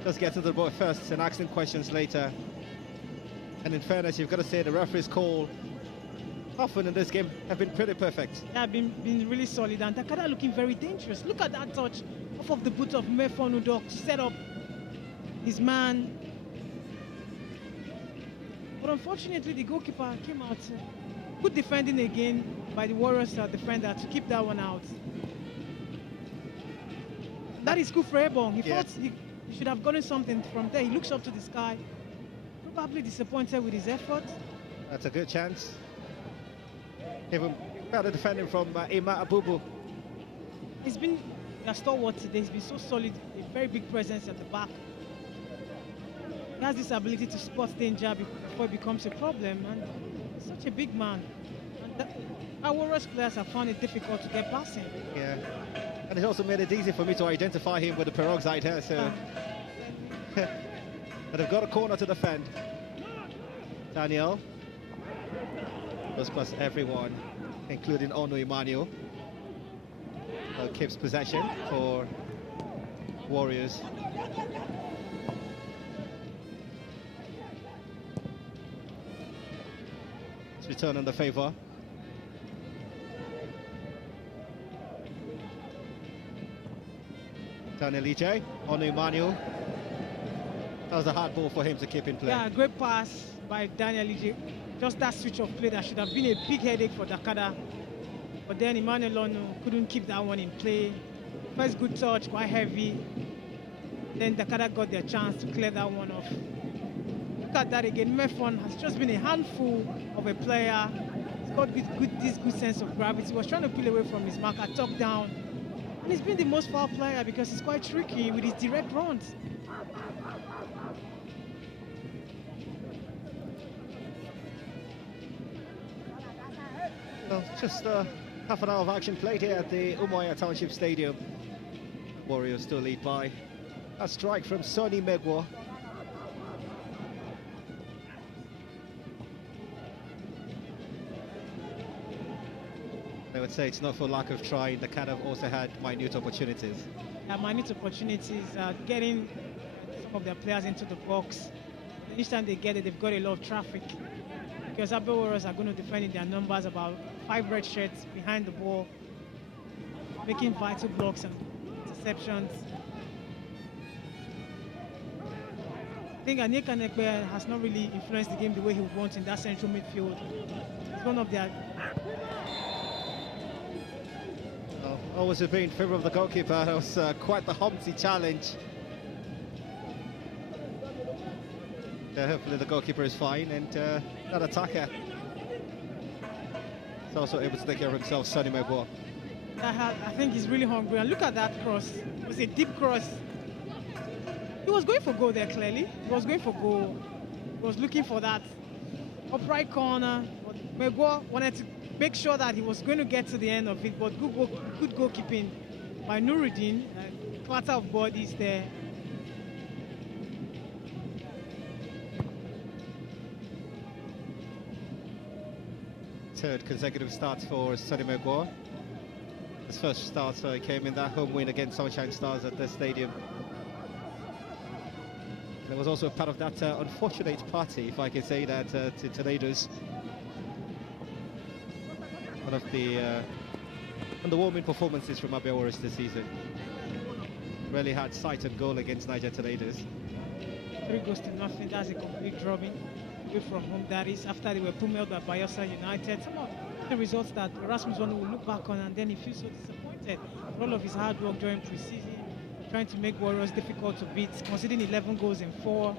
Just get to the ball first and asking questions later. And in fairness, you've got to say the referee's call often in this game have been pretty perfect. Yeah, been really solid, and DAKKADA looking very dangerous. Look at that touch off of the boot of Mefon Udok to set up his man. But unfortunately, the goalkeeper came out. Good defending again by the Warriors defender to keep that one out. That is good for Ebong. He thought he should have gotten something from there. He looks up to the sky, probably disappointed with his effort. That's a good chance. Even better defending from Ima Abubu. He's been their stalwart today. He's been so solid, a very big presence at the back. He has this ability to spot danger before it becomes a problem, and he's such a big man. And our Warriors players have found it difficult to get past him. Yeah. And it's also made it easy for me to identify him with the peroxide hair, so... But they've got a corner to defend. Daniel goes past everyone, including Onu Emmanuel. Keeps possession for Warriors. It's return on the favour. Daniel Ije, Onu Emmanuel. That was a hard ball for him to keep in play. Yeah, great pass by Daniel Ije. Just that switch of play that should have been a big headache for DAKKADA. But then Emmanuel Onu couldn't keep that one in play. First good touch, quite heavy. Then DAKKADA got their chance to clear that one off. Look at that again. Mefon has just been a handful of a player. He's got this good sense of gravity. He was trying to pull away from his marker, top down. And he's been the most foul player because he's quite tricky with his direct runs. Well, just half an hour of action played here at the Umuahia Township Stadium. Warriors still lead by a strike from Sonny Megwo. I would say it's not for lack of trying. The kind of also had minute opportunities. Minute opportunities, getting some of their players into the box. Each time they get it, they've got a lot of traffic. Because Abia Warriors are going to defend in their numbers, about 5 red shirts behind the ball, making vital blocks and interceptions. I think Anyeka Nekpe has not really influenced the game the way he would want in that central midfield. It's one of their... Always have been in favour of the goalkeeper. That was quite the Humpty challenge. Hopefully the goalkeeper is fine, and that attacker is also able to take care of himself, Sonny Megwo. I think he's really hungry, and look at that cross. It was a deep cross. He was going for goal there, clearly. He was going for goal. He was looking for that upright corner, but Megwo wanted to make sure that he was going to get to the end of it, but good goalkeeping by Nuruddin. Clatter of bodies there. Third consecutive starts for Sonny Megwo. His first start came in that home win against Sunshine Stars at the stadium. There was also part of that unfortunate party, if I can say that, to Tornadoes. One of the underwhelming performances from Abia Warriors this season. Really had sight and goal against Niger Tornadoes. 3-0. That's a complete drubbing away from home. That is after they were pummeled by Bayelsa United. Some of the results that Rasmus Wanu will look back on, and then he feels so disappointed for all of his hard work during pre-season, trying to make Warriors difficult to beat, conceding 11 goals in 4.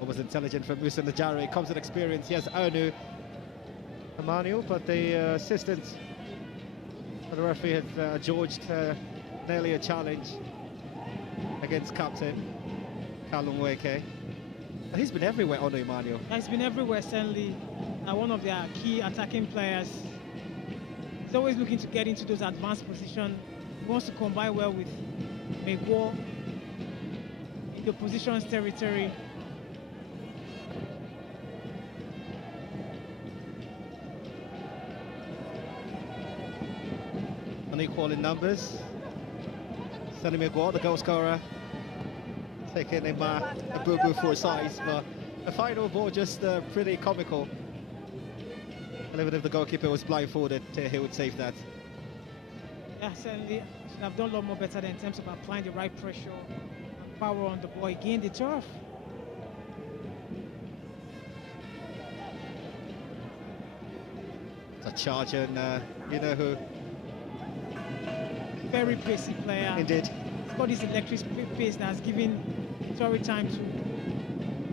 Almost intelligent from Musa Najari. Comes with experience. Yes, Onu Emmanuel, but the assistant the referee had adjudged nearly a challenge against captain Callum Weke. He's been everywhere, Onu Emmanuel. He's been everywhere, certainly. One of their key attacking players. He's always looking to get into those advanced positions. He wants to combine well with Megwo in the positions territory. Unequal in numbers. Sonny Megwo, the goal scorer, taking him a boo-boo for size, but the final ball just pretty comical. And even if the goalkeeper was blindfolded, he would save that. Yeah, certainly should have done a lot more better than in terms of applying the right pressure and power on the ball. He gained the turf. It's a charge, and you know who? Very pacey player. Indeed. He's got this electric pace that has given story time to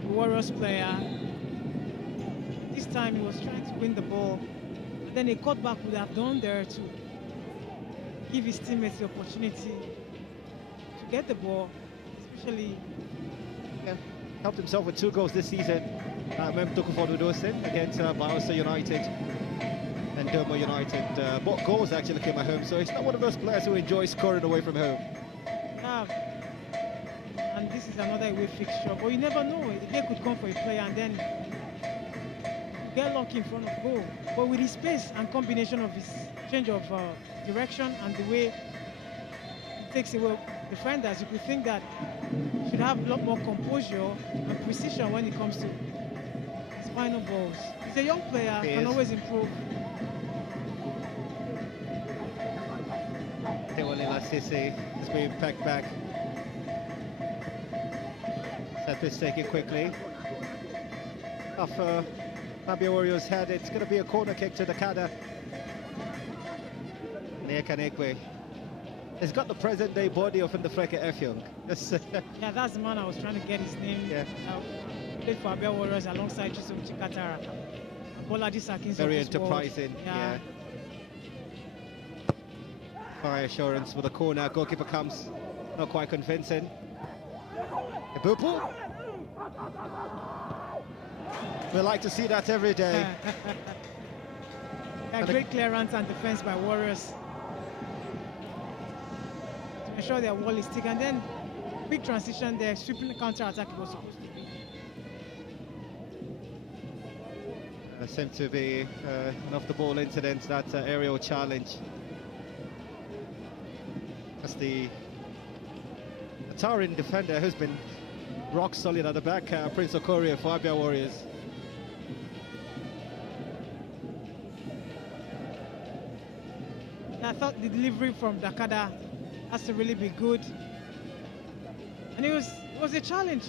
the Warriors player. This time he was trying to win the ball, and then a cutback would have done there too. give his teammates the opportunity to get the ball, especially. Yeah, helped himself with 2 goals this season. Against Bielsa United and Domo United. Both goals actually came at home, so he's not one of those players who enjoys scoring away from home. Yeah. And this is another away fixture, but you never know. A day could come for a player and then get lucky in front of goal. But with his pace and combination of his change of direction and the way he takes away defenders, you could think that he should have a lot more composure and precision when it comes to his final balls. He's a young player, can always improve. Tewale Lasisi is being pegged back. Set this taken quickly. Off Abia Warriors' head, it's going to be a corner kick to DAKKADA. Nekanekwe. He's got the present-day body of Ndefreke Effiong. Yeah, that's the man I was trying to get his name. Yeah. Played for Abia Warriors alongside Chisom Chikatara. Bolaji Sakins. Very enterprising. Yeah. Fire assurance with a corner. Goalkeeper comes. Not quite convincing. Ibupu. We like to see that every day. A great clearance and defense by Warriors to ensure their wall is thick, and then big transition there, sweeping the counter attack it was supposed to be. There seemed to be an off the ball incident, that aerial challenge. That's the towering defender who's been rock solid at the back, Prince Okorie for Abia Warriors. I thought the delivery from DAKKADA has to really be good, and it was a challenge.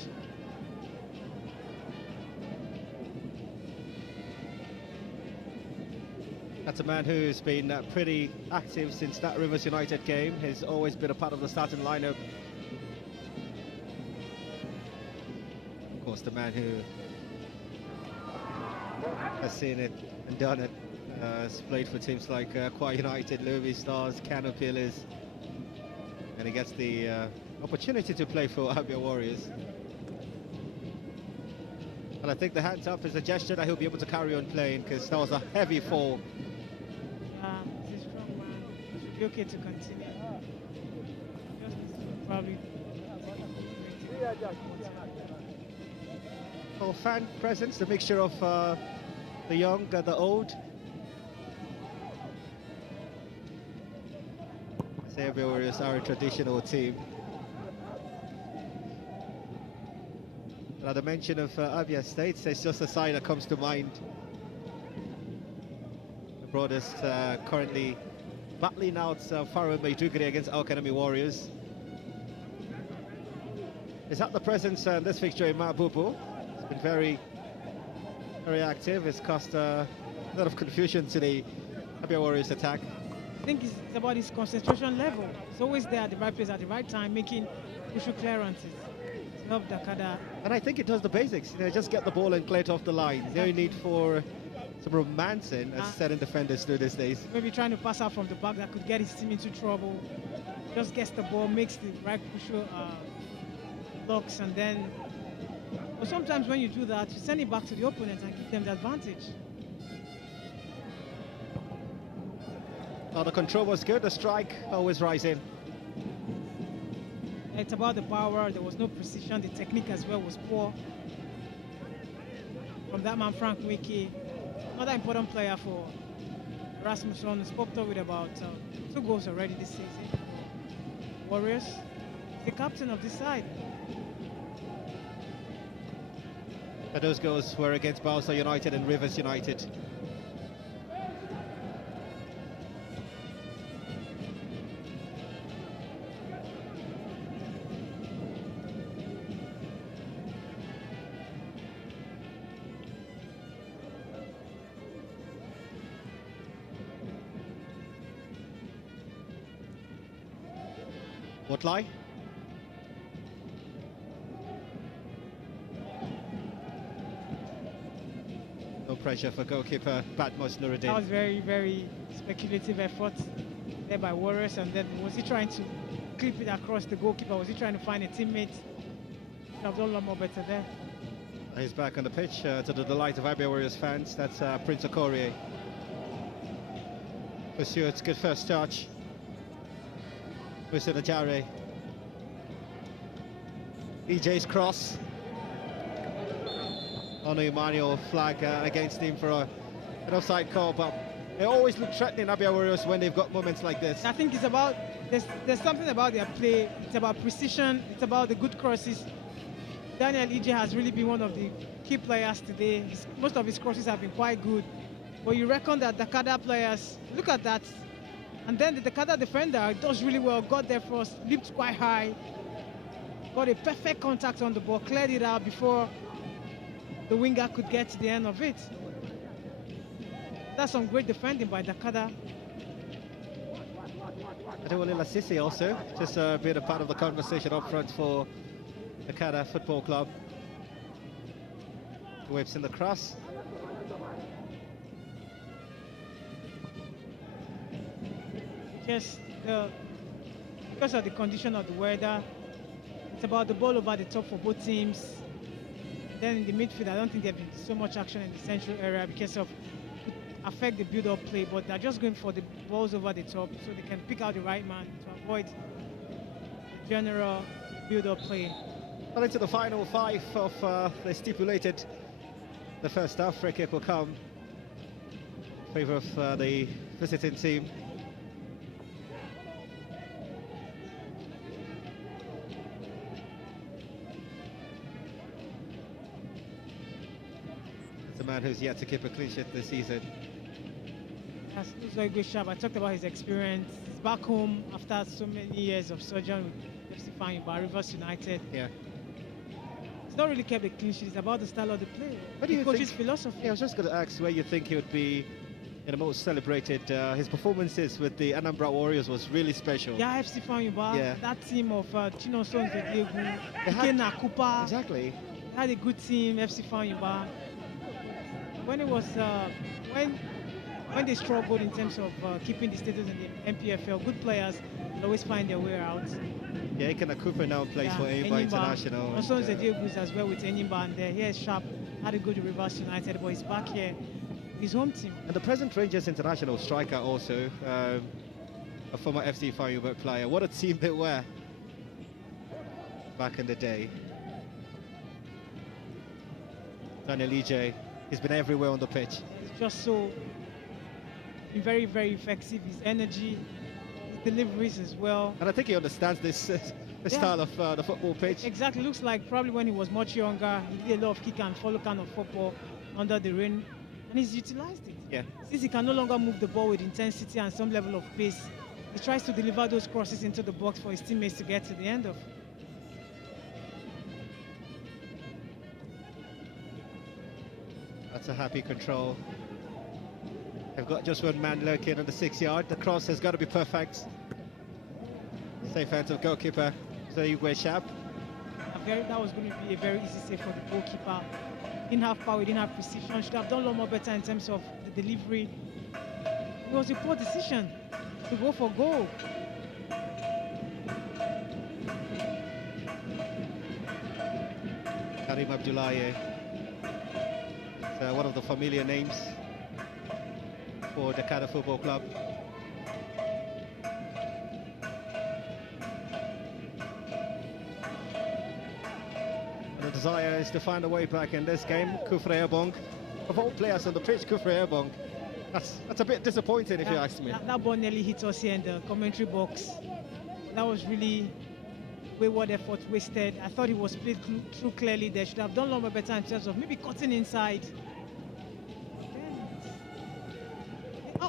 That's a man who's been pretty active since that Rivers United game. He's always been a part of the starting lineup. Of course, the man who has seen it and done it. Has played for teams like Kwa United, Louis Stars, Kano Pillars, and he gets the opportunity to play for Abia Warriors. And I think the hands up is a gesture that he'll be able to carry on playing, because that was a heavy fall. He's a strong man. It should be okay to continue. Just probably. Oh, fan presence, the mixture of the young and the old. Abia Warriors are a traditional team. And at the mention of Abia State, there's just a side that comes to mind. The brothers currently battling out Faro Maiduguri against Alkanami Warriors. Is that the presence in this fixture in Mabubu? It's been very, very active. It's caused a lot of confusion to the Abia Warriors attack. I think it's about his concentration level. He's always there at the right place at the right time, making crucial clearances to help DAKKADA. And I think it does the basics. You know, just get the ball and clear it off the line. No need for some romancing, as certain defenders do these days. Maybe trying to pass out from the back that could get his team into trouble. Just gets the ball, makes the right crucial blocks, and then. But sometimes when you do that, you send it back to the opponent and give them the advantage. Oh, the control was good, the strike always rising. It's about the power, there was no precision, the technique as well was poor. From that man, Frank Wiki, another important player for Rasmus Lund, spoke with about 2 goals already this season. Warriors, the captain of this side. And those goals were against Bielsa United and Rivers United. What lie? No pressure for goalkeeper Badmos Nuruddin. That was very, very speculative effort. there by Warriors, and then was he trying to clip it across the goalkeeper? Was he trying to find a teammate? I've done a lot more better there. He's back on the pitch to the delight of Abia Warriors fans. That's Prince Okorie. Pursued, good first touch. Mr. Najare. EJ's cross. Emmanuel flag against him for an offside call, but they always look threatening, Abia Warriors, when they've got moments like this. I think it's about, there's something about their play. It's about precision, it's about the good crosses. Daniel EJ has really been one of the key players today. Most of his crosses have been quite good. But you reckon that the DAKKADA players, look at that. And then the DAKKADA defender does really well, got there first, leaped quite high, got a perfect contact on the ball, cleared it out before the winger could get to the end of it. That's some great defending by DAKKADA. Adewale Lasisi also, just being a part of the conversation up front for DAKKADA Football Club. Whips in the cross. Just because of the condition of the weather, it's about the ball over the top for both teams. Then in the midfield, I don't think there's been so much action in the central area because of it affect the build-up play, but they're just going for the balls over the top so they can pick out the right man to avoid the general build-up play. Well, into the final 5 of the stipulated. The first half, free kick will come in favour of the visiting team. It's a man who's yet to keep a clean sheet this season. He's very good sharp. I talked about his experience. He's back home after so many years of sojourn with FC Fanyuba, Rivers United. Yeah. He's not really kept a clean sheet. It's about the style of the play. What do you coach's think? philosophy. Yeah, I was just going to ask where you think he would be in the most celebrated. His performances with the Anambra Warriors was really special. Yeah, FC Fanyuba. Yeah. That team of Chino Sonzediegu, Ike Nakupa. Exactly. They had a good team, FC Fanyuba. When it was when they struggled in terms of keeping the status in the MPFL, good players will always find their way out. Yeah, Ike Cooper now plays for Enyimba International. Also, Zediegus as well with Enyimba, and here's Sharp, had a good Rivers United, but he's back here, his home team. And the present Rangers International striker also, a former FC Fanyuba player. What a team they were back in the day. Daniel EJ, he's been everywhere on the pitch. He's just so very, very effective. His energy, his deliveries as well. And I think he understands this style of the football pitch. Exactly. Looks like probably when he was much younger, he did a lot of kick and follow kind of football under the rain, and he's utilized it. Yeah. Since he can no longer move the ball with intensity and some level of pace, he tries to deliver those crosses into the box for his teammates to get to the end of. That's a happy control. They've got just one man lurking on the 6-yard. The cross has got to be perfect. Safe hands of goalkeeper, so Igwe Sharp. That was going to be a very easy save for the goalkeeper. Didn't have power, didn't have precision. Should have done a lot more better in terms of the delivery. It was a poor decision to go for goal. Karim Abdullahi. It's one of the familiar names for the DAKKADA Football Club. And the desire is to find a way back in this game. Kufre Ebong, of all players on the pitch, Kufre Ebong. That's a bit disappointing if you ask me. That ball nearly hit us here in the commentary box. That was really wayward effort wasted. I thought he was played through clearly there. Should have done a lot more better in terms of maybe cutting inside.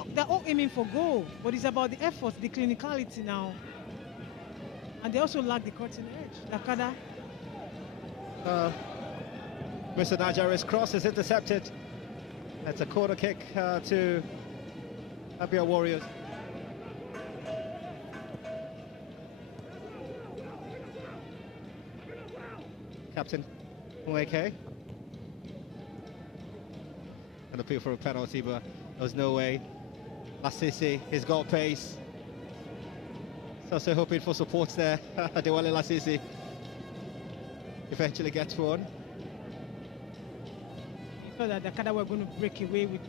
They're all aiming for goal, but it's about the effort, the clinicality now. And they also lack the cutting edge. DAKKADA. Mr. Najare's cross is intercepted. That's a corner kick to Abia Warriors. Captain Umuahia. An appeal for a penalty, but there was no way. Lasisi, his goal pace. Also hoping for support there. Adewale Lasisi eventually gets one. I thought that DAKKADA were going to break away with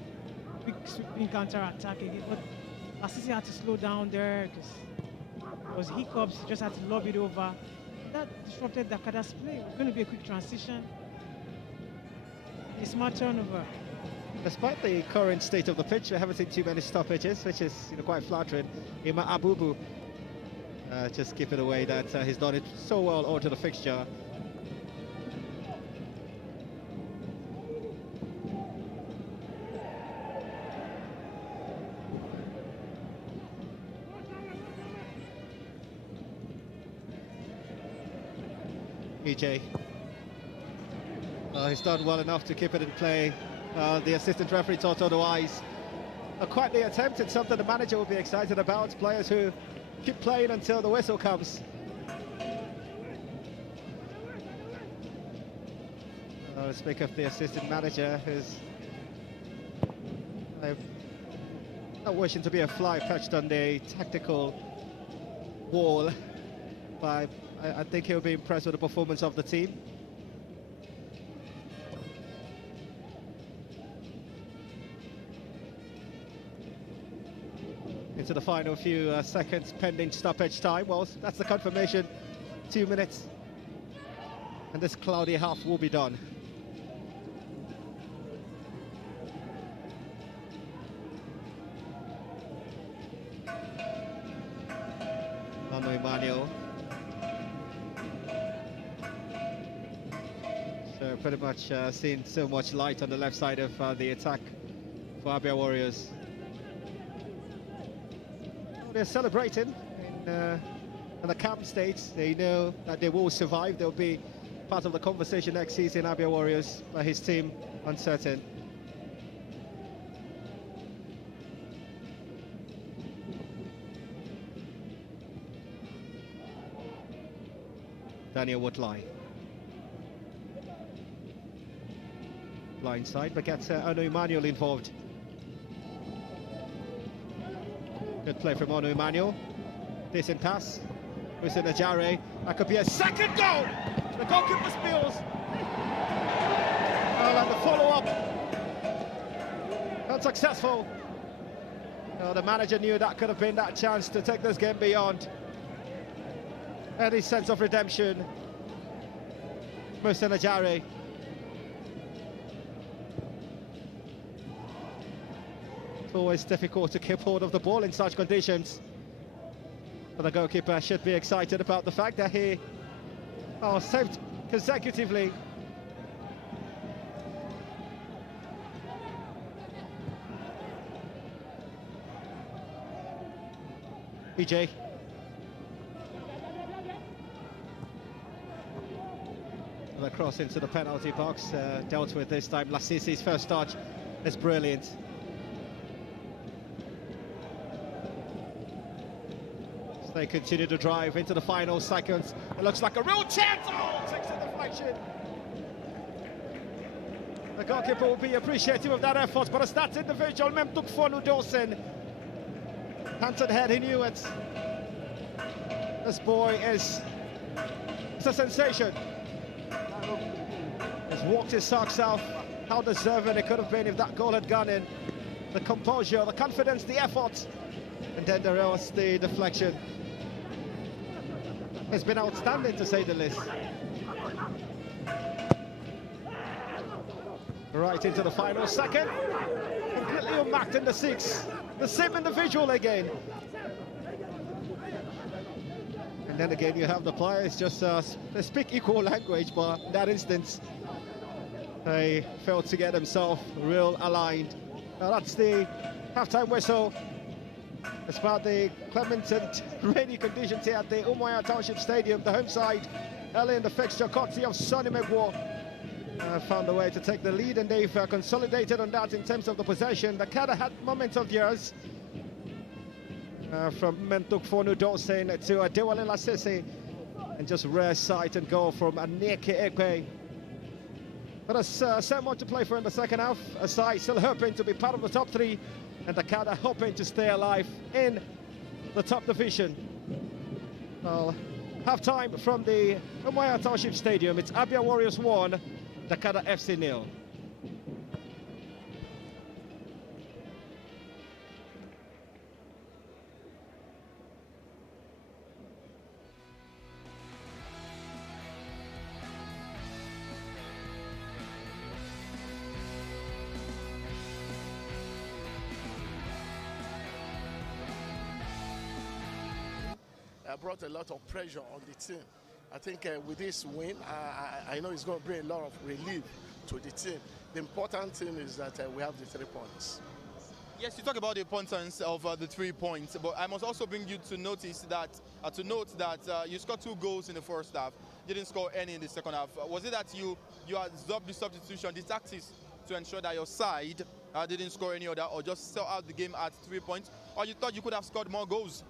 big sweeping counter-attack again, but Lasisi had to slow down there because there was hiccups. He just had to lob it over. That disrupted DAKKADA's play. It was going to be a quick transition. A smart turnover. Despite the current state of the pitch, we haven't seen too many stoppages, which is quite flattering. Ima Abubu just keep it away that he's done it so well onto the fixture. EJ. He's done well enough to keep it in play. The assistant referee thought otherwise. Quietly attempted something the manager will be excited about. Players who keep playing until the whistle comes. Let's speak of the assistant manager, who's not wishing to be a fly perched on the tactical wall, but I think he'll be impressed with the performance of the team. Into the final few seconds pending stoppage time. Well, that's the confirmation. 2 minutes and this cloudy half will be done. Emmanuel. So pretty much seeing so much light on the left side of the attack for Abia Warriors. They're celebrating in the camp state. They know that they will survive. They'll be part of the conversation next season. Abia Warriors, but his team uncertain. Daniel Woodley. Blindside, but gets Ono Emmanuel involved. Good play from Ono Emmanuel. Decent pass. Hussein Ajare. That could be a second goal. The goalkeeper spills. And the follow-up. Unsuccessful. The manager knew that could have been that chance to take this game beyond any sense of redemption. Hussein Ajare. Always difficult to keep hold of the ball in such conditions. But the goalkeeper should be excited about the fact that he saved consecutively. EJ. The cross into the penalty box, dealt with this time. Lasisi's first touch is brilliant. They continue to drive into the final seconds. It looks like a real chance. Oh, takes a deflection. The goalkeeper will be appreciative of that effort, but it's that individual, Memtukfonu Dawson. Hands head, he knew it. This boy is a sensation. He's walked his socks off. How deserving it could have been if that goal had gone in. The composure, the confidence, the effort. And then there was the deflection. It's been outstanding, to say the least. Right into the final second. Completely unmarked in the six. The same individual again. And then again, you have the players just they speak equal language, but in that instance, they failed to get themselves real aligned. Now that's the half-time whistle. It's about the clement and rainy conditions here at the Umuahia Township Stadium, the home side. Early in the fixture, courtesy of Sonny Megwo. Found a way to take the lead, and they've consolidated on that in terms of the possession. DAKKADA had moments of theirs. From Memtukfonu Dawson to Adewale Lasisi. And just rare sight and goal from Aneke Ekwe. But there's so much to play for in the second half. A side still hoping to be part of the top three. And DAKKADA hoping to stay alive in the top division. Well, half-time from the Umuahia Township Stadium. It's Abia Warriors 1, DAKKADA FC 0. Brought a lot of pressure on the team. I think with this win, I know it's going to bring a lot of relief to the team. The important thing is that we have the 3 points. Yes, you talk about the importance of the 3 points, but I must also bring you to notice that you scored 2 goals in the first half. You didn't score any in the second half. Was it that you absorbed the substitution, the tactics to ensure that your side didn't score any other, or just sell out the game at 3 points, or you thought you could have scored more goals?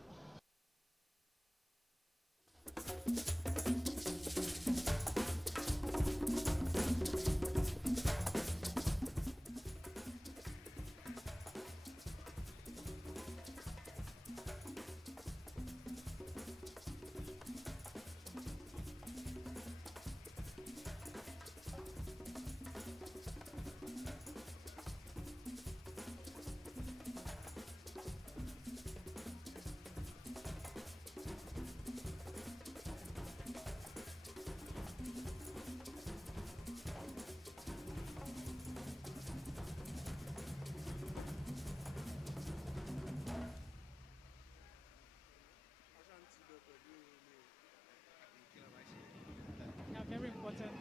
Yeah, very important.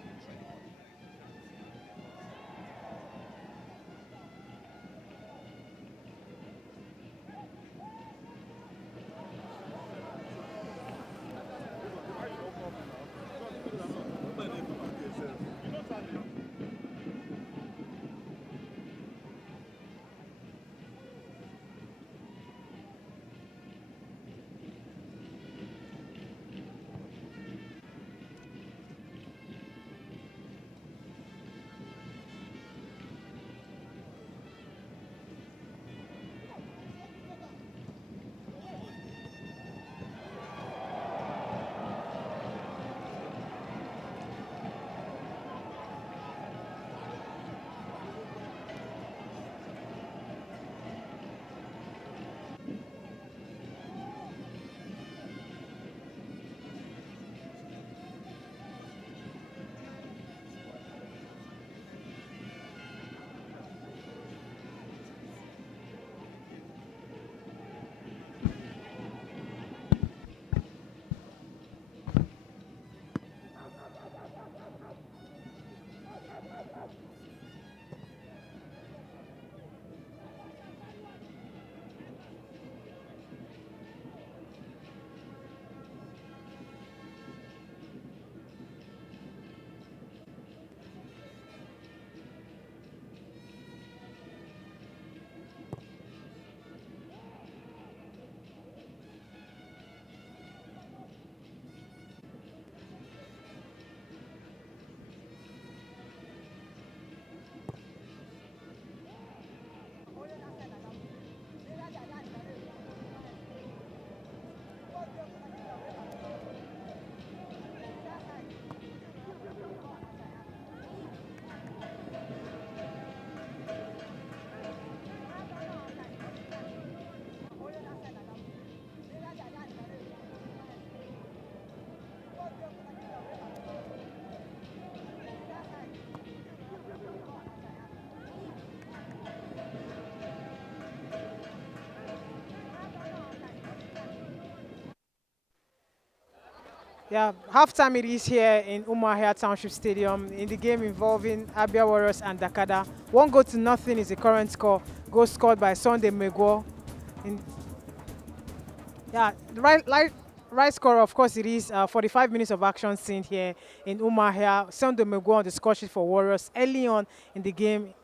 Yeah, halftime it is here in Umuahia Township Stadium in the game involving Abia Warriors and DAKKADA. 1-0 is the current score. Goal scored by Sunday Megwo. Yeah, the right score, of course, it is 45 minutes of action seen here in Umuahia. Sunday Megwo on the score sheet for Warriors early on in the game.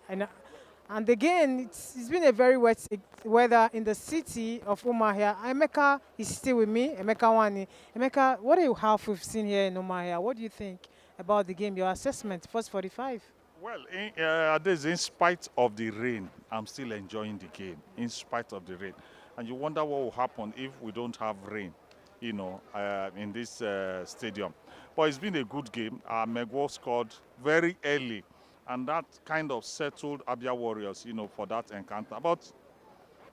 And again, it's been a very wet weather in the city of Umuahia. Emeka is still with me, Emeka Wani. Emeka, what do you have we've seen here in Umuahia? What do you think about the game, your assessment, first 45? Well, in spite of the rain, I'm still enjoying the game, in spite of the rain. And you wonder what will happen if we don't have rain in this stadium. But it's been a good game. Megwo scored very early, and that kind of settled Abia Warriors, for that encounter. But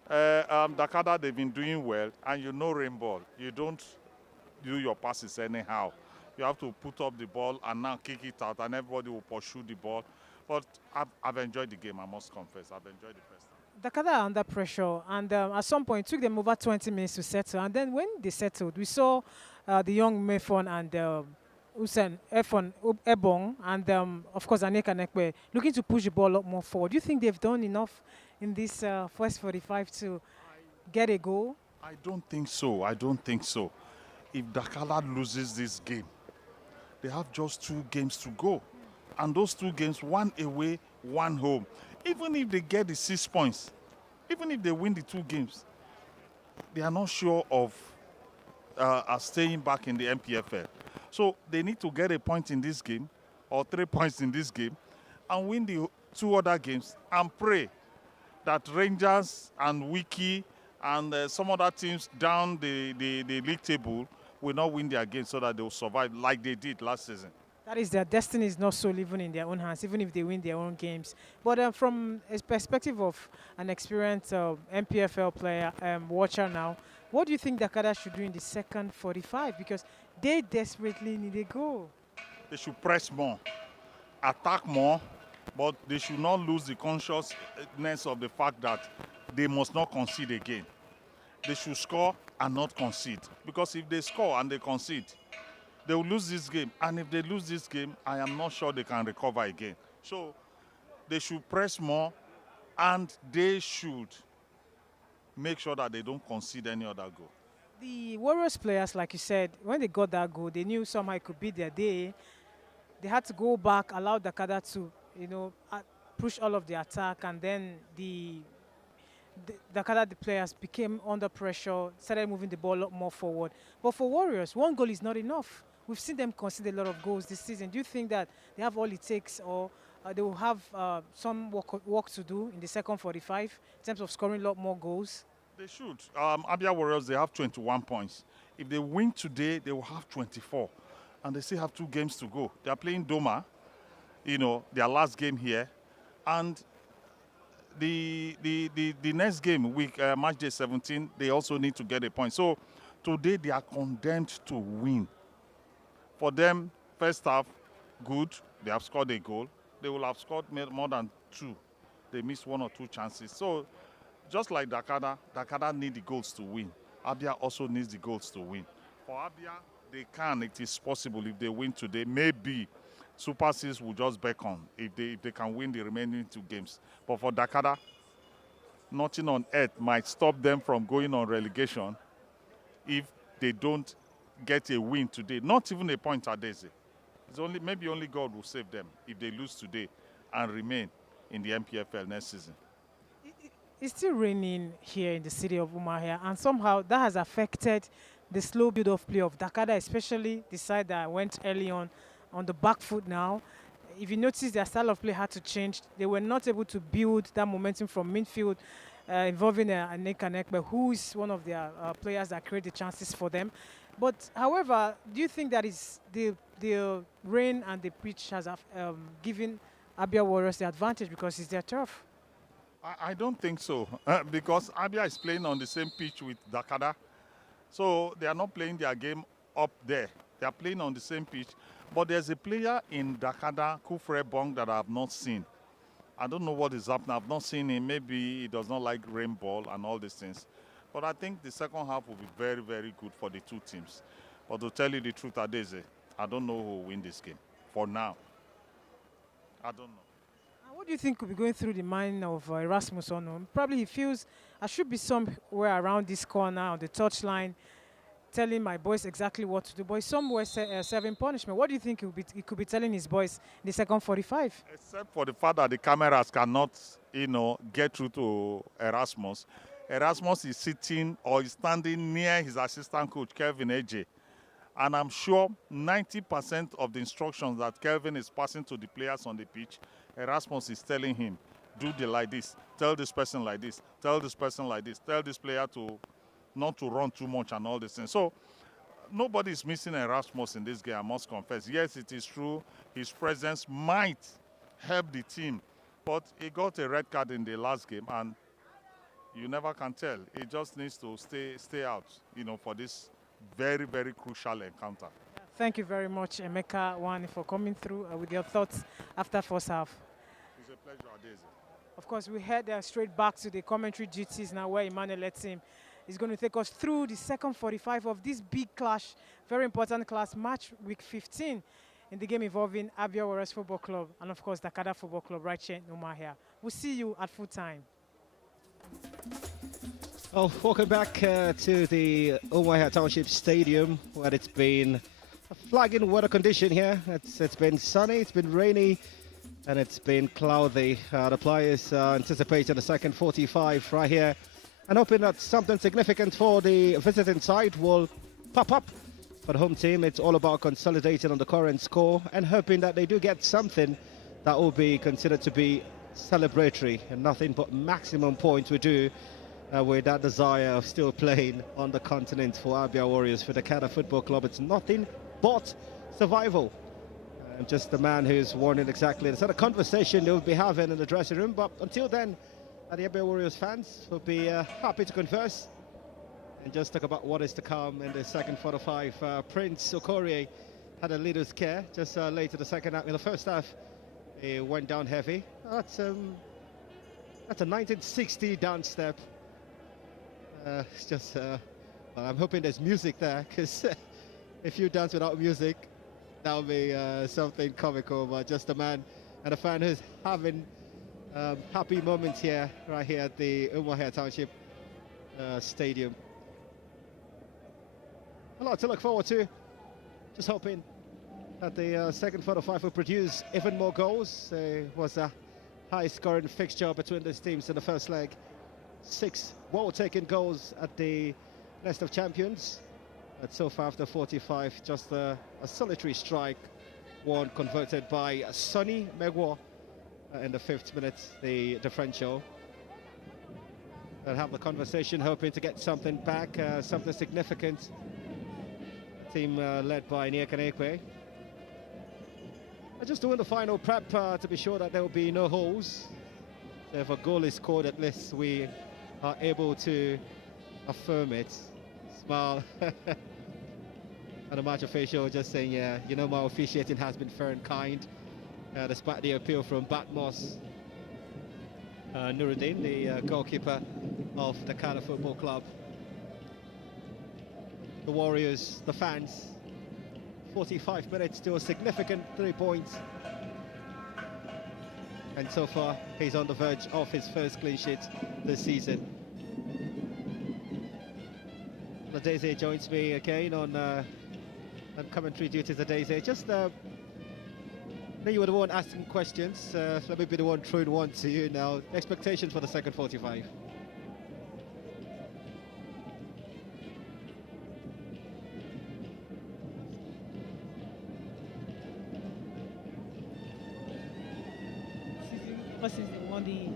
DAKKADA, they've been doing well, and rainball. You don't do your passes anyhow. You have to put up the ball and now kick it out, and everybody will pursue the ball. But I've enjoyed the game, I must confess. I've enjoyed the first time. DAKKADA are under pressure, and at some point it took them over 20 minutes to settle. And then when they settled, we saw the young Mefon and Usain Efon Ebong and of course Aneka Nekwe looking to push the ball a lot more forward. Do you think they've done enough in this first 45 to get a goal? I don't think so. I don't think so. If DAKKADA loses this game, they have just 2 games to go. And those 2 games, 1 away, 1 home. Even if they get the 6 points, even if they win the 2 games, they are not sure of staying back in the MPFL. So they need to get a point in this game, or 3 points in this game, and win the 2 other games, and pray that Rangers and Wiki and some other teams down the league table will not win their games, so that they will survive like they did last season. That is, their destiny is not solely even in their own hands, even if they win their own games. But from a perspective of an experienced MPFL player, watcher now, what do you think DAKKADA should do in the second 45? Because they desperately need a goal. They should press more, attack more, but they should not lose the consciousness of the fact that they must not concede again. They should score and not concede. Because if they score and they concede, they will lose this game. And if they lose this game, I am not sure they can recover again. So they should press more, and they should make sure that they don't concede any other goal. The Warriors players, like you said, when they got that goal, they knew somehow it could be their day. They had to go back, allow DAKKADA to, push all of the attack, and then the DAKKADA, the players, became under pressure, started moving the ball a lot more forward. But for Warriors, 1 goal is not enough. We've seen them concede a lot of goals this season. Do you think that they have all it takes, or they will have some work to do in the second 45 in terms of scoring a lot more goals? They should. Abia Warriors, they have 21 points. If they win today, they will have 24. And they still have 2 games to go. They are playing Doma, their last game here. And the next game, Matchday 17, they also need to get a point. So today they are condemned to win. For them, first half, good. They have scored a goal. They will have scored more than 2. They missed 1 or 2 chances. So just like DAKKADA need the goals to win. Abia also needs the goals to win. For Abia, they can. It is possible if they win today. Maybe Super 6 will just beckon if they can win the remaining 2 games. But for DAKKADA, nothing on earth might stop them from going on relegation if they don't get a win today. Not even a point at Daisy. Maybe only God will save them if they lose today and remain in the MPFL next season. It's still raining here in the city of Umuahia, and somehow that has affected the slow build-up play of DAKKADA, especially the side that went early on the back foot now. If you notice, their style of play had to change. They were not able to build that momentum from midfield, involving Aneka Nekwe, who is one of their players that create the chances for them. But, however, do you think that is the rain and the pitch has given Abia Warriors the advantage because it's their turf? I don't think so, because Abia is playing on the same pitch with DAKKADA. So they are not playing their game up there. They are playing on the same pitch. But there's a player in DAKKADA, Kufre Bong, that I have not seen. I don't know what is happening. I've not seen him. Maybe he does not like rainball and all these things. But I think the second half will be very, very good for the 2 teams. But to tell you the truth, Adeze, I don't know who will win this game. For now, I don't know. What do you think could be going through the mind of Erasmus Ono? Probably he feels I should be somewhere around this corner on the touchline, telling my boys exactly what to do. But he's somewhere serving punishment. What do you think he could be telling his boys in the second 45? Except for the fact that the cameras cannot, get through to Erasmus. Erasmus is sitting or is standing near his assistant coach, Kelvin AJ. And I'm sure 90% of the instructions that Kelvin is passing to the players on the pitch, Erasmus is telling him, do like this, tell this person like this, tell this person like this, tell this player to not to run too much and all these things. So nobody is missing Erasmus in this game, I must confess. Yes, it is true. His presence might help the team, but he got a red card in the last game, and you never can tell. He just needs to stay out, for this very, very crucial encounter. Thank you very much, Emeka Wani, for coming through with your thoughts after first half. It's a pleasure, Adeze. Of course, we head straight back to the commentary duties now, where Emmanuel Etim is going to take us through the second 45 of this big clash, very important clash, match week 15 in the game involving Abia Warriors Football Club and, of course, DAKKADA Football Club right here in Umuahia. We'll see you at full time. Oh, welcome back to the Umuahia Township Stadium, where it's been a flagging weather condition here. It's been sunny, it's been rainy, and it's been cloudy. The players anticipating the second 45 right here, and hoping that something significant for the visiting side will pop up. For the home team, it's all about consolidating on the current score and hoping that they do get something that will be considered to be celebratory, and nothing but maximum points we do with that desire of still playing on the continent for Abia Warriors. For the DAKKADA Football Club, it's nothing but survival. Just the man who's warning exactly the sort of conversation they'll be having in the dressing room. But until then, the Abia Warriors fans will be happy to converse and just talk about what is to come in the second 45. Prince Okorie had a little scare just late in the second half. In the first half, he went down heavy. That's a 1960 dance step. It's just, well, I'm hoping there's music there, because if you dance without music, that'll be something comical. But just a man and a fan who's having happy moments here, right here at the Umuahia Township Stadium. A lot to look forward to. Just hoping that the second 45 will produce even more goals. It was a high-scoring fixture between these teams in the first leg. 6 well-taken goals at the Nest of Champions. But so far after 45, just a solitary strike, one converted by Sonny Megwo in the 5th minute, the differential. They'll have the conversation, hoping to get something back, something significant. Team led by Nia Kanekwe. Just doing the final prep to be sure that there will be no holes. So if a goal is scored, at least we are able to affirm it. Smile. And the match official just saying, yeah, my officiating has been fair and kind, despite the appeal from Batmos Nuruddin, the goalkeeper of the DAKKADA Football Club. The Warriors, the fans, 45 minutes to a significant 3 points. And so far, he's on the verge of his first clean sheet this season. Adeze joins me again on commentary duties. Adeze, just I know you were the one asking questions. Let me be the one throwing one to you now. Expectations for the second 45. Since they won the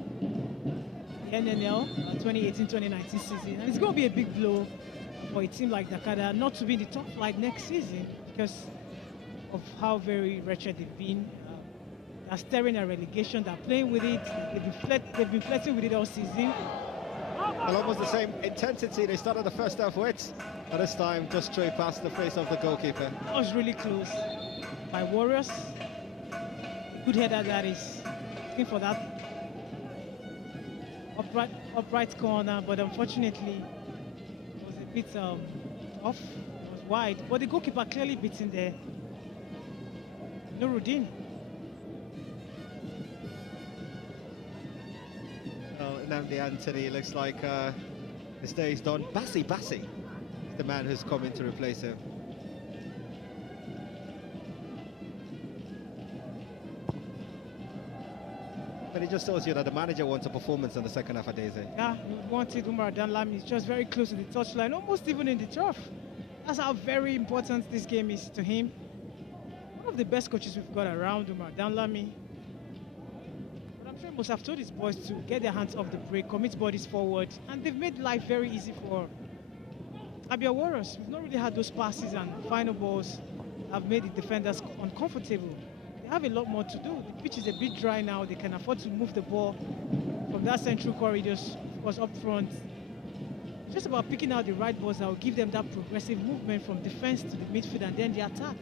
NNL 2018-2019 season, and it's going to be a big blow for a team like DAKKADA not to be in the top flight next season because of how very wretched they've been. They're staring at relegation, they're playing with it, they've been flirting with it all season. Well, almost the same intensity they started the first half with, but this time just straight past the face of the goalkeeper. That was really close by Warriors. Good header that is. Looking for that upright corner, but unfortunately it was a bit off. It was wide, but the goalkeeper clearly beaten there. Nuruddin. Well, Nnamdi Anthony looks like his day is done. Bassi is the man who's coming to replace him. But it just shows you that the manager wants a performance in the second half of Daisy. Yeah, he wanted Umar Danlami. He's just very close to the touchline, almost even in the turf. That's how very important this game is to him. One of the best coaches we've got around, Umar Danlami. But I'm sure he must have told his boys to get their hands off the brake, commit bodies forward, and they've made life very easy for Abia Warriors, we've not really had those passes and final balls have made the defenders uncomfortable. They have a lot more to do. The pitch is a bit dry now. They can afford to move the ball from that central corridors, of course, up front. Just about picking out the right balls that will give them that progressive movement from defense to the midfield and then the attack.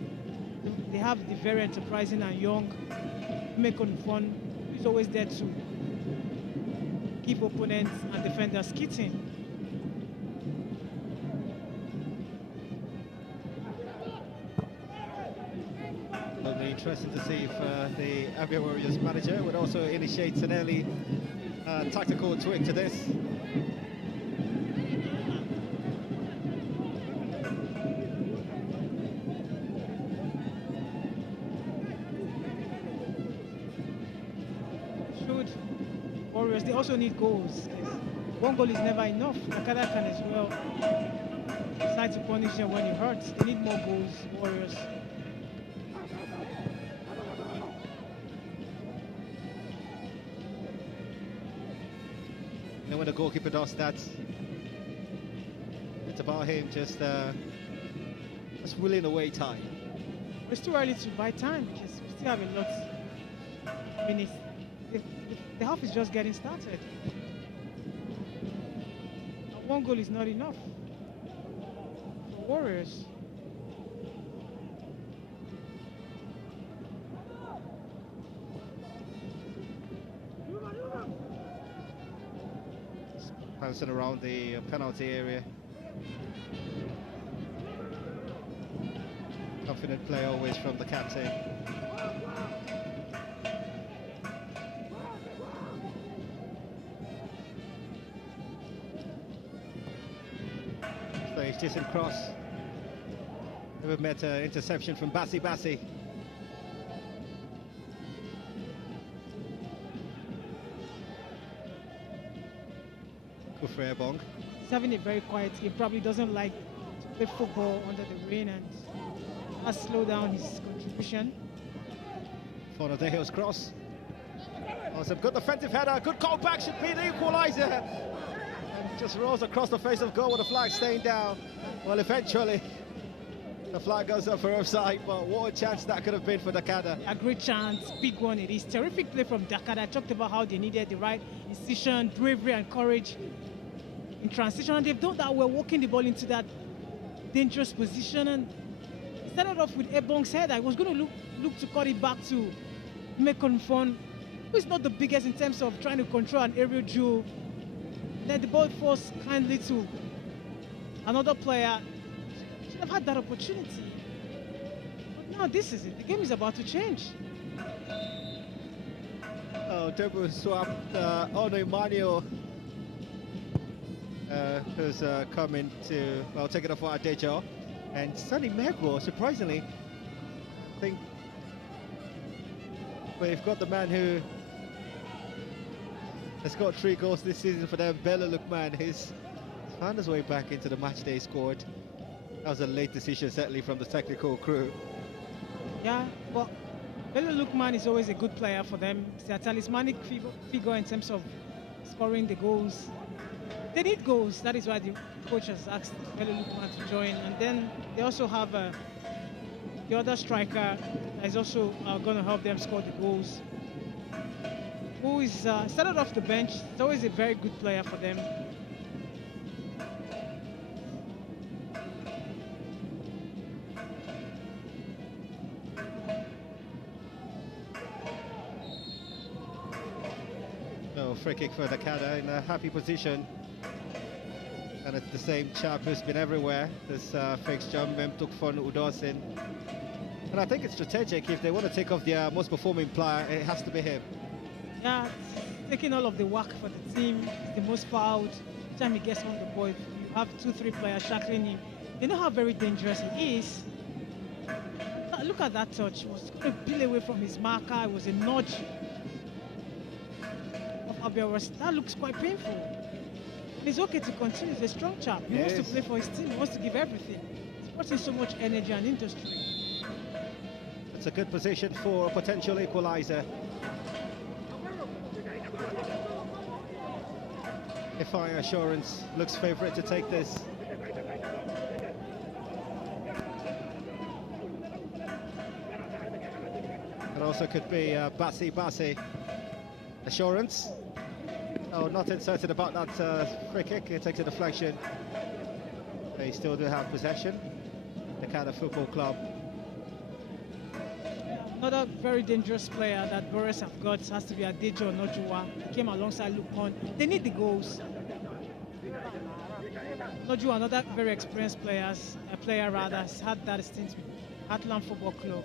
They have the very enterprising and young Mekon, who's always there to give opponents and defenders kitting. It'll be interesting to see if the Abia Warriors manager would also initiate an early tactical tweak to this. Warriors, they also need goals. One goal is never enough. DAKKADA can as well decide to punish them when it hurts. They need more goals, Warriors. And when the goalkeeper does that, it's about him just willing away time. It's too early to buy time because we still have a lot of minutes. The half is just getting started. And one goal is not enough for Warriors. Bouncing around the penalty area. Confident play always from the captain. Decent cross. We've met an interception from Bassi. Good for Airbong. He's having a very quiet. He probably doesn't like to play football under the rain and has slowed down his contribution. For the Hill's cross. Awesome, good defensive header, good call back, should be the equaliser. Just rolls across the face of goal with the flag staying down. Well, eventually the flag goes up for offside, but what a chance that could have been for DAKKADA. A great chance, big one it is. Terrific play from DAKKADA. I talked about how they needed the right decision, bravery and courage in transition, and they've done that. We're walking the ball into that dangerous position, and started off with Ebong's head. I was going to look to cut it back to Mekonfon, who is not the biggest in terms of trying to control an aerial duel. Then the ball falls kindly to another player. Should have had that opportunity. But now this is it. The game is about to change. Oh, double swap. Umuahia, who's coming to, well, take it off for Adejo. And Sonny Megwo, surprisingly, I think we've got the man who has got 3 goals this season for them, Bello Lukman. He's found his way back into the matchday squad. That was a late decision, certainly from the technical crew. Yeah, but Bello Lukman is always a good player for them. He's a talismanic figure in terms of scoring the goals. They need goals. That is why the coach has asked Bello Lukman to join. And then they also have the other striker that is also going to help them score the goals, who is started off the bench. He's always a very good player for them. No, free kick for DAKKADA in a happy position. And it's the same chap who's been everywhere. This fixture, Mem Tukfon Udosin. And I think it's strategic. If they want to take off their most performing player, it has to be him. Yeah, taking all of the work for the team. He's the most fouled. Each time he gets on the ball, you have 2-3 players shackling him. They know how very dangerous he is. Look at that touch. He was going to peel away from his marker. It was a nudge of Abia. That looks quite painful. It's okay to continue. He's a strong chap. He wants to play for his team. He wants to give everything. He's putting so much energy and industry. It's a good position for a potential equaliser. FI Assurance looks favourite to take this. It also could be Bassi. Assurance. Oh, nothing certain about that free kick. It takes a deflection. They still do have possession. The DAKKADA Football Club. Another very dangerous player that Boris have got has to be Adejo Nojua. He came alongside Lukman. They need the goals. Nojua, another very experienced player, has had that stint with Atlan Football Club.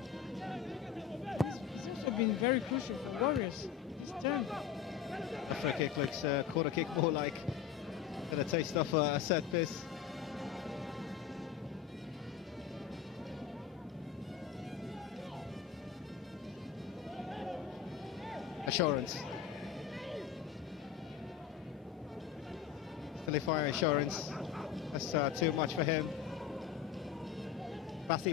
He's also been very crucial for Warriors. His turn. The free kick looks corner kick, more like a taste of a set piece. Assurance. Still fire Assurance. That's too much for him. Bassi.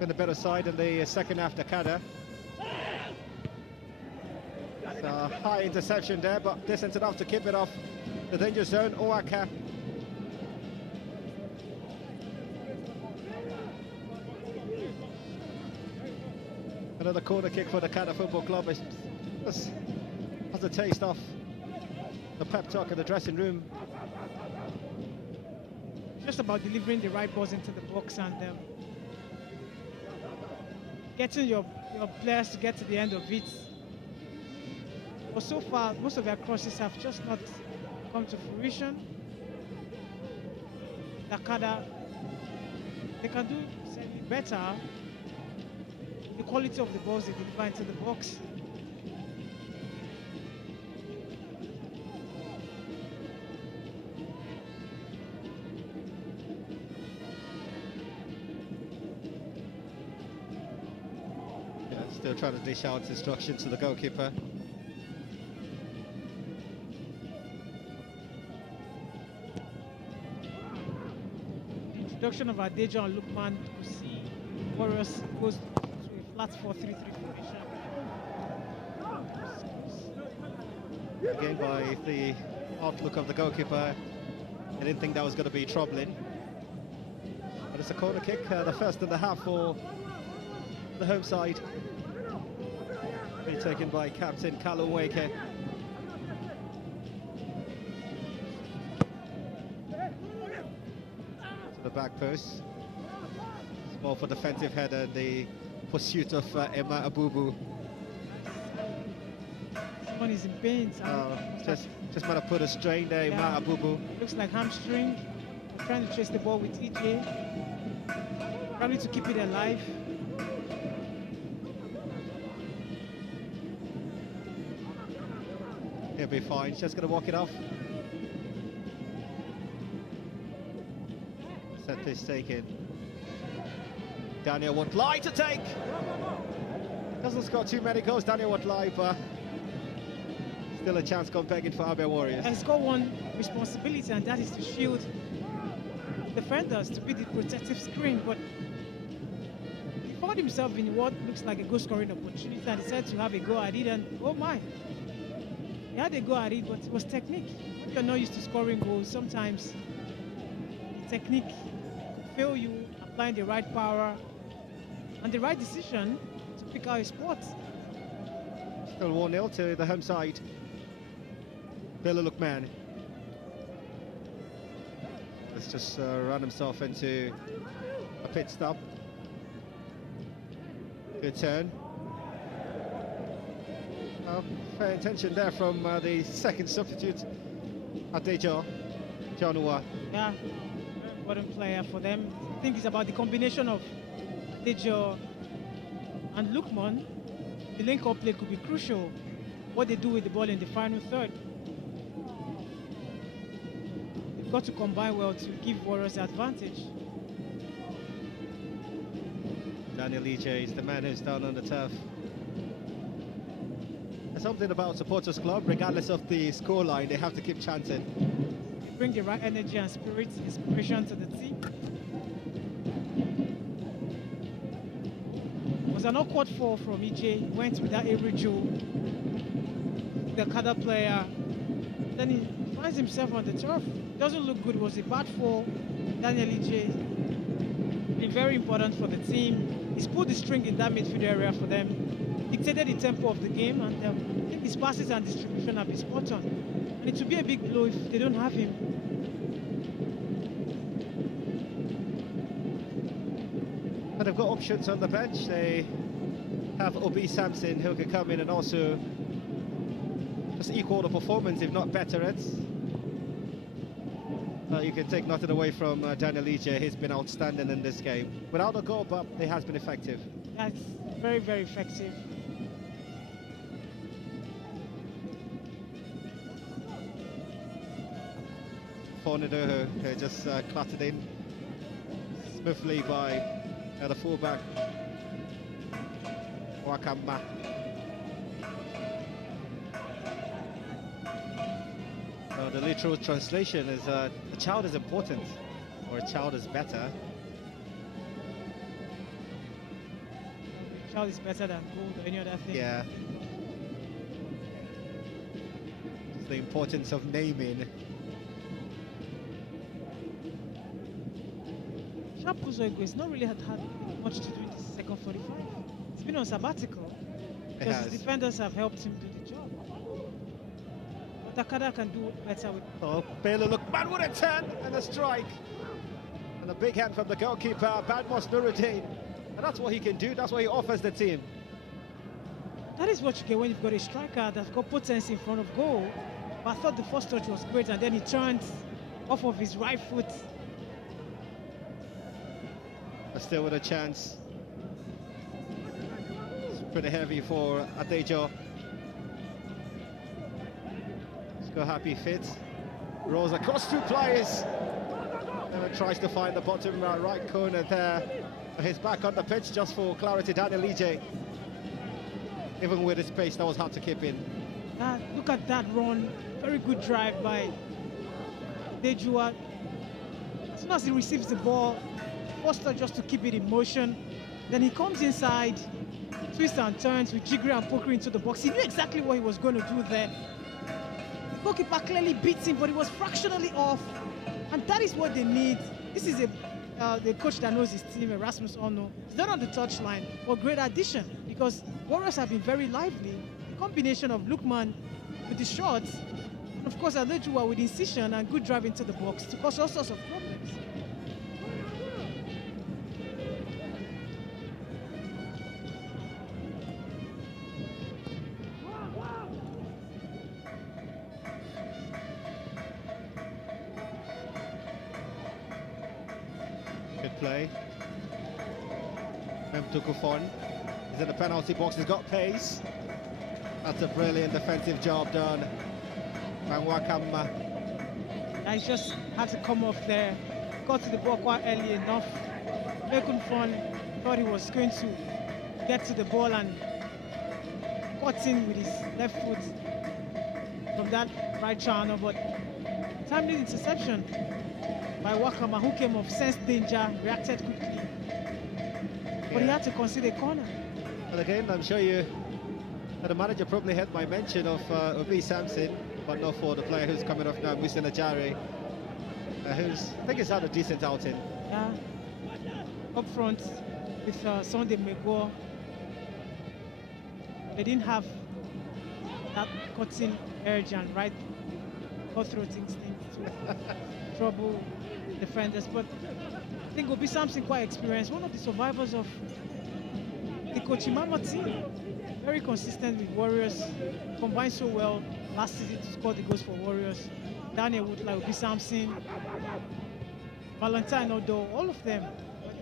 Been the better side in the second half, DAKKADA. High interception there, but decent enough to keep it off the danger zone. Umuahia. Another corner kick for the DAKKADA Football Club. Has a taste of the pep talk in the dressing room. Just about delivering the right balls into the box and getting your players to get to the end of it. But so far, most of their crosses have just not come to fruition. DAKKADA, they can do slightly better. The quality of the balls they deliver into the box. Yeah, still trying to dish out instructions to the goalkeeper. The introduction of Adejo and Lukman, you see Warriors goes flat 4-3-3 formation. Again, by the outlook of the goalkeeper, I didn't think that was going to be troubling. But it's a corner kick, the first in the half for the home side. Being taken by captain Callum Wake. To the back post. Small for defensive header, the pursuit of Emma Abubu. Someone is in pain. Just might have put a strain there, Yeah. Emma Abubu. Looks like hamstring. Trying to chase the ball with EJ. Probably to keep it alive. He'll be fine, he's just going to walk it off. Set this taken. Daniel Watlai to take. Doesn't score too many goals, Daniel Watlai, but still a chance gone begging for Abia Warriors. He's got one responsibility, and that is to shield defenders, to be the protective screen. But he found himself in what looks like a goal-scoring opportunity and decided to have a go at it, and oh my. He had a go at it, but it was technique. When you're not used to scoring goals, sometimes the technique could fail you, applying the right power and the right decision to pick out a spot. Still 1-0 to the home side. Bilal Lukman. Let's just run himself into a pit stop. Good turn. Fair intention there from the second substitute, Adejo Janua. Yeah, very important player for them. I think it's about the combination of Adejo and Lukman. The link-up play could be crucial. What they do with the ball in the final third. They've got to combine well to give Warriors the advantage. Daniel EJ is the man who's down on the turf. There's something about supporters club, regardless of the scoreline, they have to keep chanting. They bring the right energy and spirit, inspiration to the team. It was an awkward fall from EJ. Went without every Joe, the DAKKADA player. Then he finds himself on the turf. Doesn't look good. It was a bad fall. Daniel EJ been very important for the team. He's pulled the string in that midfield area for them, dictated the tempo of the game, and I think his passes and distribution have been spot on. And it will be a big blow if they don't have him. But they've got options on the bench. They have Obi Sampson, who can come in and also just equal the performance, if not better it. You can take nothing away from Daniel Ije. He's been outstanding in this game. Without a goal, but he has been effective. That's very, very effective. Fornado, who just clattered in smoothly by the fullback, Wakamba. The literal translation is a child is important, or a child is better. Child is better than gold or any other thing. Yeah. It's the importance of naming. Chapuzo has not really had much to do in the second 45. He's been on sabbatical because his defenders have helped him do the job. But DAKKADA can do better with. Oh, Baylor look man with a turn and a strike. And a big hand from the goalkeeper, Badmos Nuruddin. And that's what he can do, that's what he offers the team. That is what you get when you've got a striker that's got potency in front of goal. But I thought the first touch was great, and then he turned off of his right foot. Still with a chance. It's pretty heavy for Adejo. Let's go happy fit. Rolls across two players. And tries to find the bottom right corner there. He's back on the pitch just for clarity. Daniel Ije. Even with his pace, that was hard to keep in. Look at that run. Very good drive by Dejua. As soon as he receives the ball, Foster just to keep it in motion. Then he comes inside, twists and turns with jiggery and pokery into the box. He knew exactly what he was going to do there. The goalkeeper clearly beats him, but he was fractionally off. And that is what they need. This is the coach that knows his team, Erasmus Ono. He's not on the touchline, but great addition, because Warriors have been very lively. The combination of Lukman with the shots, and of course Adejua with incision and good drive into the box to cause all sorts of problems. Good play. Tukufon is in the penalty box, he's got pace. That's a brilliant defensive job done by Wakamba. I just had to come off there, got to the ball quite early enough. Mekun thought he was going to get to the ball and got in with his left foot from that right channel, but timely interception by Wakama, who came off, sensed danger, reacted quickly. But he had to concede a corner. And again, I'm sure the manager probably heard my mention of Obi Sampson, but not for the player who's coming off now, Musa Najari, who's, I think he's had a decent outing. Yeah, up front with Sunday Megor. They didn't have that cutting edge and right cutthroat instinct to trouble defenders, but I think Obi Sampson quite experienced, one of the survivors of the Kochimama team. Very consistent with Warriors, combined so well last season to score the goals for Warriors. Daniel Wood, like Obi Sampson, Valentine Odo, all of them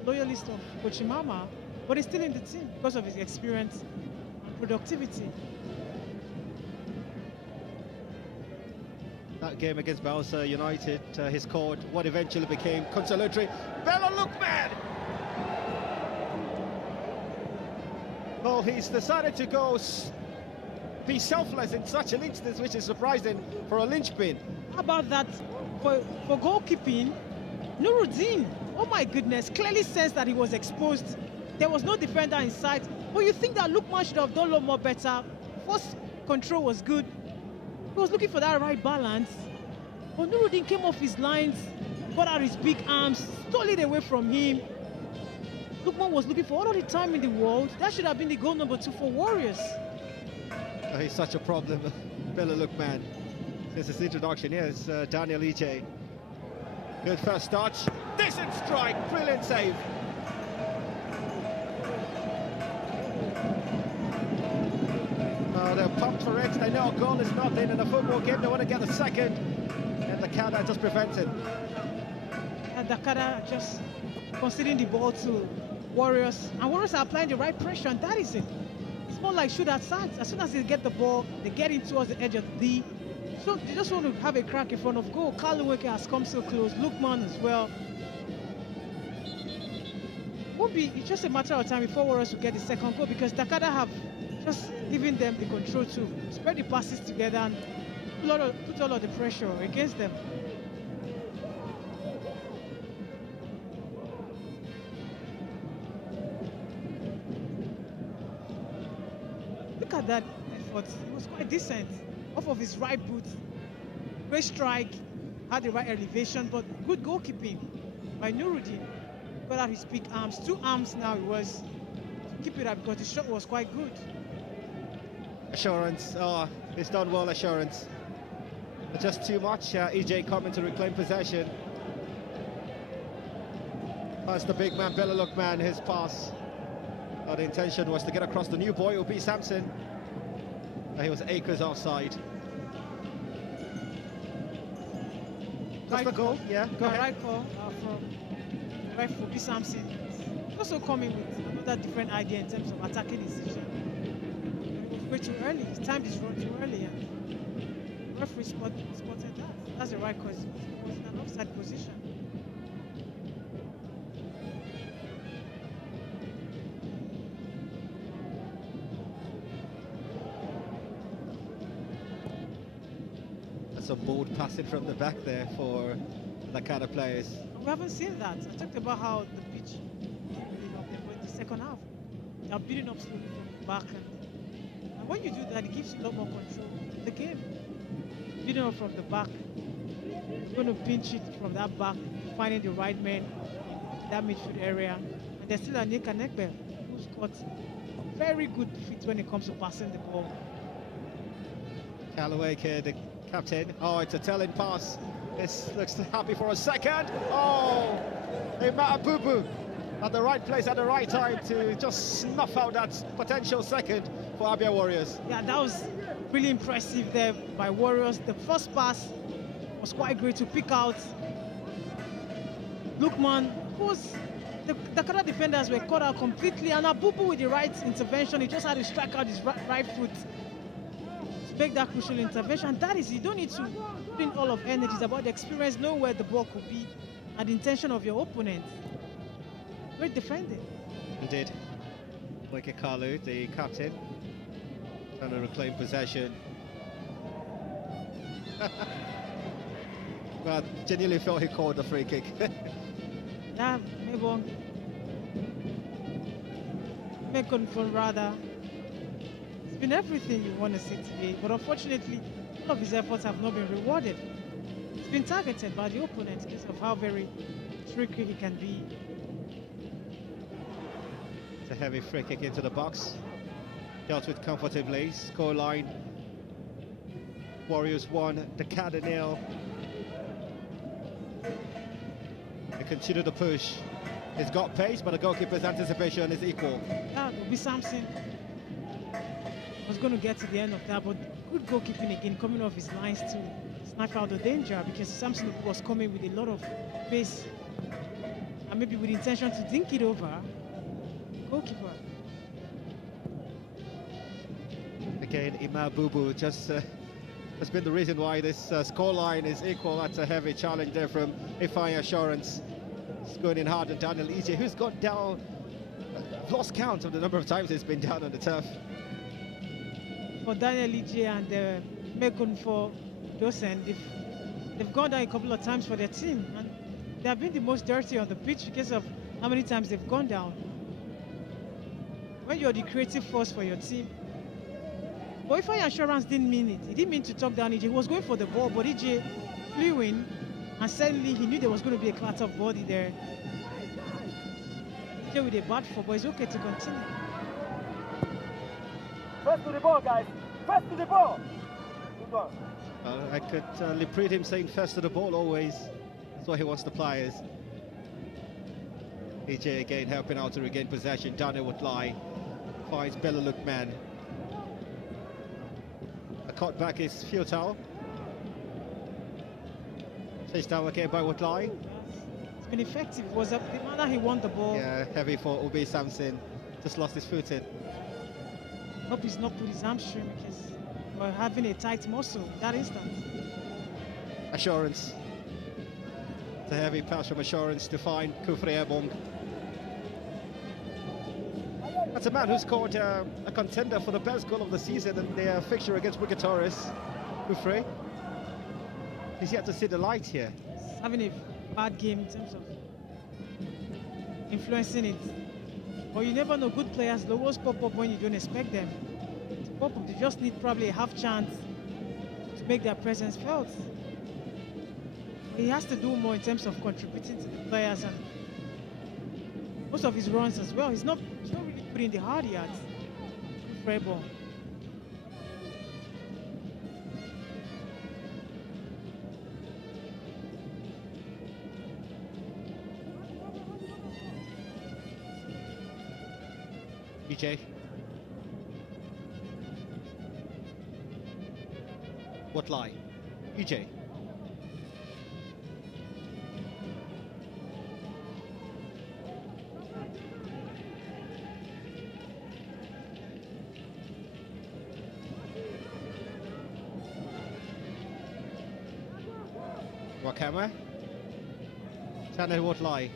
loyalists of Kochimama, but he's still in the team because of his experience and productivity. That game against Bausa United, he scored what eventually became consolatory. Bella Lukman! Well, he's decided to go be selfless in such an instance, which is surprising for a linchpin. How about that for goalkeeping? Nuruddin, oh my goodness, clearly sensed that he was exposed. There was no defender in sight. But you think that Lukman should have done a lot more better. First control was good. He was looking for that right balance. But Nuruddin came off his lines, got out his big arms, stole it away from him. Lukman was looking for all of the time in the world. That should have been the goal number 2 for Warriors. Oh, he's such a problem, Bella Lukman. Since his introduction, here's Daniel EJ. Good first touch. Decent strike. Brilliant save. They're pumped for it. They know a goal is nothing in a football game. They want to get the second. And DAKKADA just prevents it. And DAKKADA just conceding the ball to Warriors. And Warriors are applying the right pressure, and that is it. It's more like shoot at sight. As soon as they get the ball, they get in towards the edge of the D. So they just want to have a crack in front of goal. Kaluweke has come so close. Lukman as well. It's just a matter of time before Warriors will get the second goal, because DAKKADA have just given them the control to spread the passes together and put all of the pressure against them. Look at that effort. It was quite decent. Off of his right boot. Great strike. Had the right elevation, but good goalkeeping by Nuruddin. Got out his big arms. 2 arms now it was. To keep it up because the shot was quite good. Assurance. Oh, he's done well, Assurance. But just too much. EJ coming to reclaim possession. That's the big man, Bella Lukman, his pass. Oh, the intention was to get across the new boy, Ubi Samson. He was acres offside. That's the goal, yeah. Go ahead. Right call from right for Ubi Samson. Also coming with another different idea in terms of attacking decision. It was way too early. His time is run too early, and the referee spotted that. That's the right call. He was in an offside position. Some bold passing from the back there for the DAKKADA players. We haven't seen that. I talked about how the pitch building up in the second half. They are building up slowly from the back, and when you do that, it gives you a lot more control in the game. Building up from the back, you're going to pinch it from that back, finding the right man in that midfield area, and there's still Anika Nekbe, who's got very good feet when it comes to passing the ball. Kaluweke, the captain. Oh, it's a telling pass. This looks happy for a second. Oh, Umuahia at the right place at the right time to just snuff out that potential second for Abia Warriors. Yeah, that was really impressive there by Warriors. The first pass was quite great to pick out Lukman. Of course, the DAKKADA defenders were caught out completely, and Abubu with the right intervention, he just had to strike out his right foot. Make that crucial intervention, and that is, you don't need to put in all of energy. It's about the experience, know where the ball could be and the intention of your opponent. Great defending. Indeed. Weke Kalu, the captain, trying to reclaim possession. But genuinely felt he called the free kick. Yeah, Mekon rather. Been everything you want to see today, but unfortunately, all of his efforts have not been rewarded. He's been targeted by the opponent because of how very tricky he can be. It's a heavy free kick into the box. Dealt with comfortably. Scoreline: Warriors 1, DAKKADA 0. They continue to push. He's got pace, but the goalkeeper's anticipation is equal. That will be Samson. Was going to get to the end of that, but good goalkeeping again, coming off his lines to snipe out the danger, because Samson was coming with a lot of pace and maybe with the intention to dink it over. Goalkeeper. Again, Umuahia just has been the reason why this scoreline is equal. That's a heavy challenge there from Ifeanyi Assurance. It's going in hard on Daniel EJ, who's gone down. I've lost count of the number of times he's been down on the turf. For Daniel EJ and Mekon for Dosen, they've gone down a couple of times for their team, and they have been the most dirty on the pitch because of how many times they've gone down. When you're the creative force for your team, but Ifeanyi Assurance didn't mean it. He didn't mean to talk down EJ. He was going for the ball, but EJ flew in, and suddenly he knew there was going to be a clatter of body there. EJ with a bad foot, but it's okay to continue. First to the ball, guys. First to the ball. Good one. I could repeat him saying first to the ball always. That's what he wants the players. EJ again helping out to regain possession. Daniel would lie. Finds Bella Lukman. A cut back is futile. Chased down again by Woodley. It's been effective. It was the manner he won the ball. Yeah, heavy for Obi Samson. Just lost his footing. Hope he's not put his hamstring because we're having a tight muscle that instant. Assurance. It's a heavy pass from Assurance to find Kufre Ebong. That's a man who scored a contender for the best goal of the season in their fixture against Wikitoris. Kufre. He's yet to see the light here. He's having a bad game in terms of influencing it. But you never know, good players, they always pop up when you don't expect them to pop up. They just need probably a half chance to make their presence felt. He has to do more in terms of contributing to the players and most of his runs as well. He's not really putting the hard yards. Good ball. EJ. What lie? EJ. Wakama. Tanner what lie?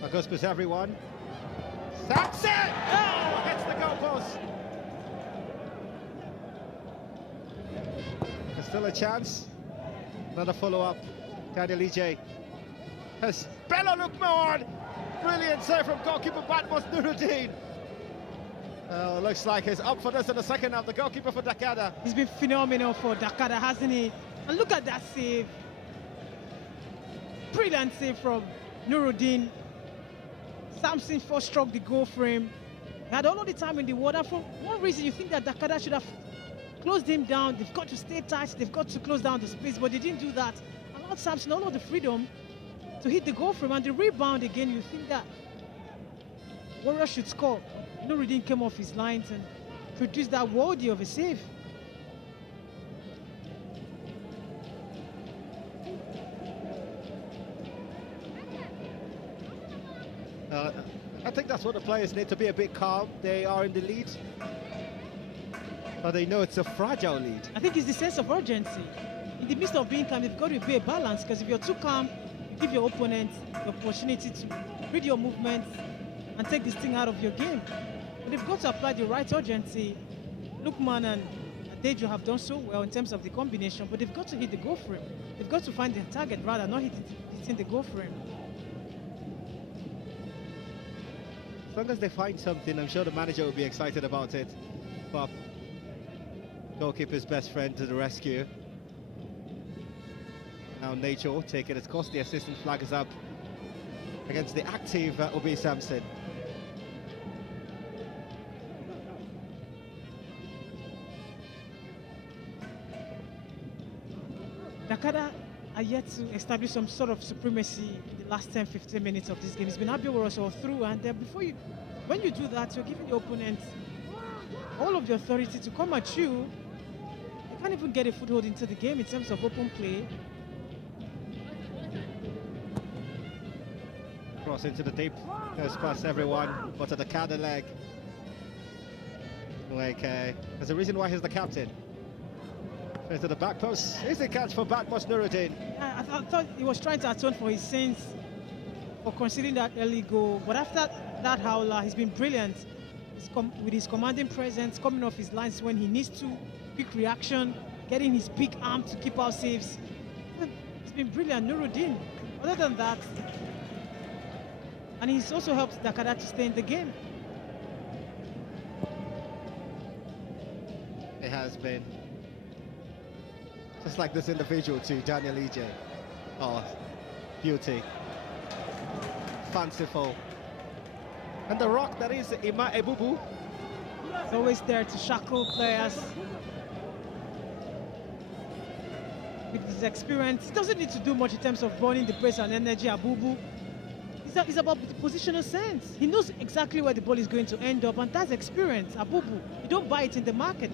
That goes with everyone. That's it! Oh, hits the goalpost. There's still a chance. Another follow-up. Daniel EJ has Bella Lukman. Brilliant save from goalkeeper Batmos Nuruddin. Looks like he's up for this in the second half. The goalkeeper for DAKKADA. He's been phenomenal for DAKKADA, hasn't he? And look at that save. Brilliant save from Nuruddin. Samson first struck the goal frame. He had all of the time in the water. For one reason, you think that DAKKADA should have closed him down. They've got to stay tight. They've got to close down the space, but they didn't do that. Allowed Samson all of the freedom to hit the goal frame. And the rebound again, you think that Warriors should score. Nuruddin came off his lines and produced that worthy of a save. I think that's what the players need, to be a bit calm. They are in the lead, but they know it's a fragile lead. I think it's the sense of urgency. In the midst of being calm, you've got to be a balance, because if you're too calm, you give your opponent the opportunity to read your movements and take this thing out of your game. But they've got to apply the right urgency. Lukman and Dejo have done so well in terms of the combination, but they've got to hit the goal frame. They've got to find their target rather, not hitting the goal frame. As long as they find something, I'm sure the manager will be excited about it. But goalkeeper's best friend to the rescue. Now Nacho taking its course. The assistant flag is up against the active Obi Samson. DAKKADA are yet to establish some sort of supremacy in the last 10-15 minutes of this game. It's been Abia Warriors all through, and when you do that, you're giving the opponent all of the authority to come at you. They can't even get a foothold into the game in terms of open play. Cross into the deep, goes past everyone, but at the DAKKADA leg. Like, there's a reason why he's the captain. Into the back post. Easy catch for Batmos Nuruddin. I thought he was trying to atone for his sins for conceding that early goal. But after that howler, he's been brilliant. With his commanding presence, coming off his lines when he needs to, quick reaction, getting his big arm to keep out saves. It's been brilliant, Nuruddin. Other than that, and he's also helped DAKKADA to stay in the game. It has been. Just like this individual too, Daniel EJ. Oh, beauty. fanciful. And the rock that is Ima Ebubu. He's always there to shackle players. With his experience, he doesn't need to do much in terms of burning the pace and energy. Abubu, it's about the positional sense. He knows exactly where the ball is going to end up, and that's experience. Abubu, you don't buy it in the market.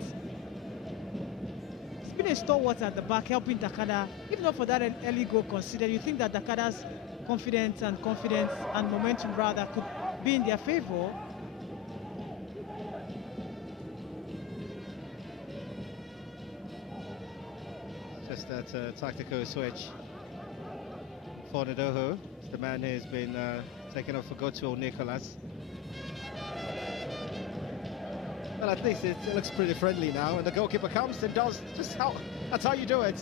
He's been a stalwart at the back, helping DAKKADA. If not for that early goal considered, you think that DAKKADA's confidence and momentum rather could be in their favor. Just that tactical switch for Nadoho. It's the man who's been taken off for Godswill Nicholas. Well, at least it looks pretty friendly now, and the goalkeeper comes and does just that's how you do it.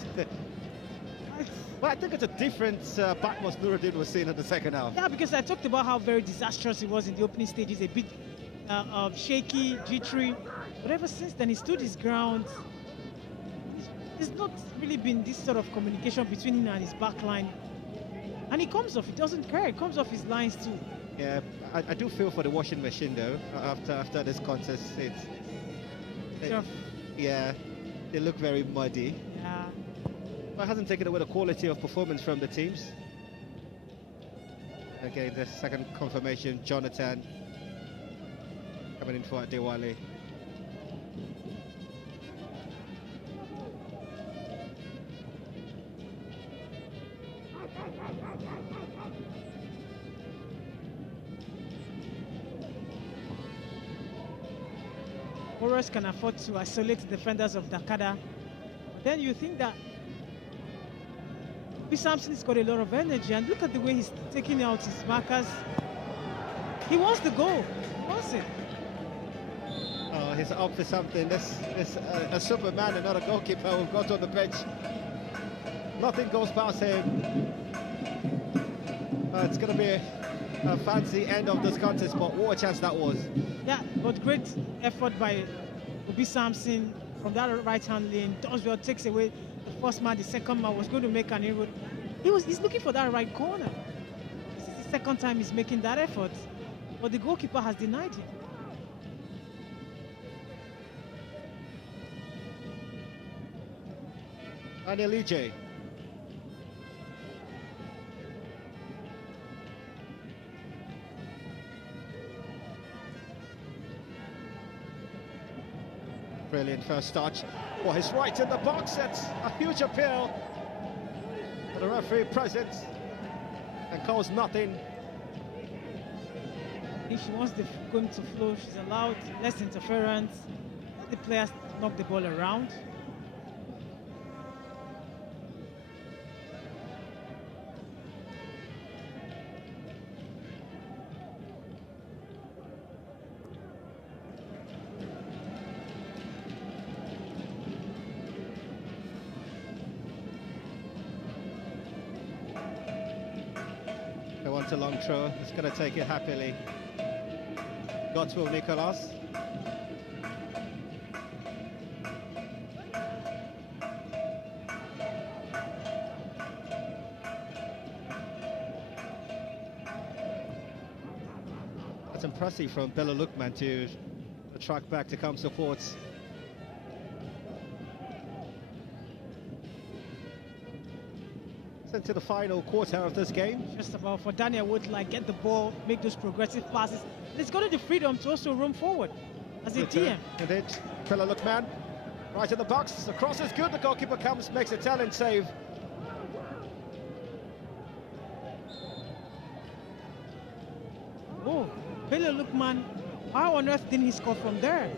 Well, I think it's a different Batmos Nuruddin was seen in the second half. Yeah, because I talked about how very disastrous he was in the opening stages, a bit shaky, jittery. But ever since then, he stood his ground. There's not really been this sort of communication between him and his back line. And he comes off, he doesn't care, he comes off his lines too. Yeah, I do feel for the washing machine though, after this contest. Yeah, they look very muddy. Yeah. But it hasn't taken away the quality of performance from the teams. Okay, the second confirmation, Jonathan coming in for Adewale. Warriors can afford to isolate the defenders of DAKKADA. Then you think that B. Sampson's got a lot of energy, and look at the way he's taking out his markers. He wants the goal. He wants it. Oh, he's up for something. This a Superman and not a goalkeeper who've got on the bench. Nothing goes past him. It's going to be a fancy end of this contest, but what a chance that was. Yeah, but great effort by Obi Sampson from that right-hand lane. Does well, takes away the first man. The second man was going to make an inroad. He's looking for that right corner. This is the second time he's making that effort, but the goalkeeper has denied him. Daniel EJ. Brilliant first touch. Oh, he's right in the box. That's a huge appeal. But the referee present and calls nothing. If she wants the game to flow, she's allowed less interference. Let the players knock the ball around. They want a long throw. It's going to take it happily. Godswill Nicholas. That's impressive from Bella Lukman to track back to come support. Into the final quarter of this game. Just about for Daniel Wood, like get the ball, make those progressive passes. It's got the freedom to also roam forward as a DM. Indeed, Bella Lukman, right in the box. The cross is good. The goalkeeper comes, makes a talent save. Oh, Bella Lukman, how on earth didn't he score from there?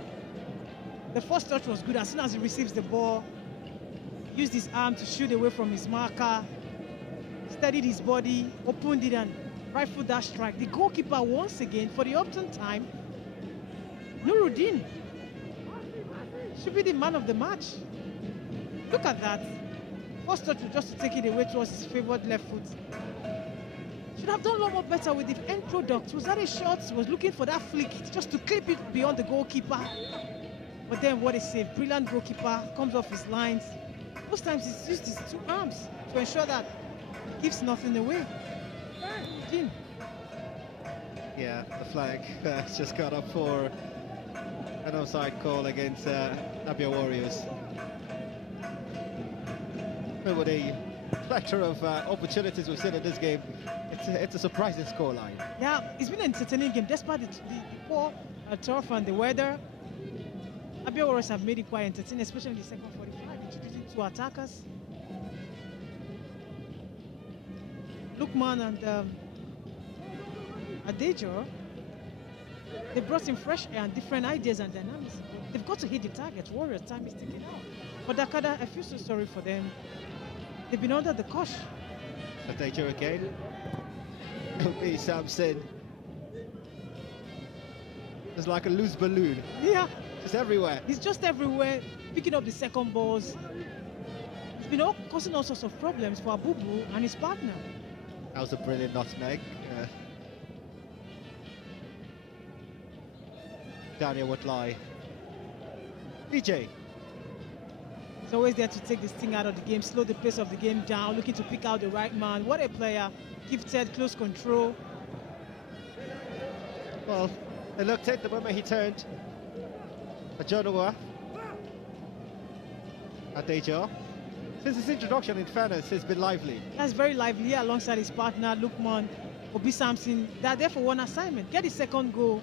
The first touch was good. As soon as he receives the ball, used his arm to shoot away from his marker, steadied his body, opened it, and rifled that strike. The goalkeeper once again, for the Upton time, Nuruddin should be the man of the match. Look at that. First touch was just to take it away towards his favored left foot. Should have done a lot more better with the end product. Was that a shot? He was looking for that flick just to clip it beyond the goalkeeper. But then what a save. Brilliant goalkeeper, comes off his lines. Most times he's used his two arms to ensure that he gives nothing away. Yeah, the flag has just got up for an offside call against Abia Warriors. But with a plethora of opportunities we've seen in this game, it's a surprising scoreline. Yeah, it's been an entertaining game despite the poor turf and the weather. Abia Warriors have made it quite entertaining, especially in the second 45, introducing 2 attackers. Lukman and Adejo, they brought in fresh air and different ideas and dynamics. They've got to hit the target. Warriors' time is ticking out. But DAKKADA, I feel so sorry for them. They've been under the cosh. Adejo again. Be Samson. It's like a loose balloon. Yeah. Just everywhere. He's just everywhere, picking up the second balls. It's been causing all sorts of problems for Abubu and his partner. That was a brilliant nutmeg. Daniel would lie. EJ. He's always there to take this thing out of the game, slow the pace of the game down, looking to pick out the right man. What a player. Gifted, close control. Well, they looked at the moment he turned. Ajonowa. Adejo. Since his introduction, in fairness, has been lively. That's very lively alongside his partner, Lukman, Obi Samson. They're there for one assignment. Get the second goal,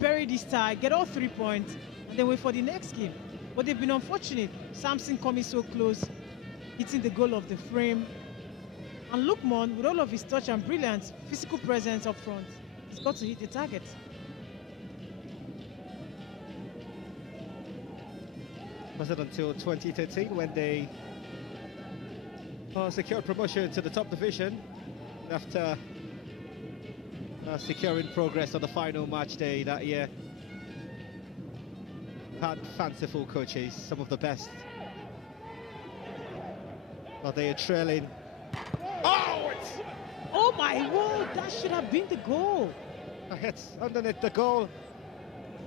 bury this tie, get all 3 points, and then wait for the next game. But they've been unfortunate. Samson coming so close, hitting the goal of the frame. And Lukman, with all of his touch and brilliance, physical presence up front, he's got to hit the target. Was it until 2013 when they secured promotion to the top division after securing progress on the final match day that year. Had fanciful coaches, some of the best. But they are trailing. Oh my word, that should have been the goal. It's underneath the goal.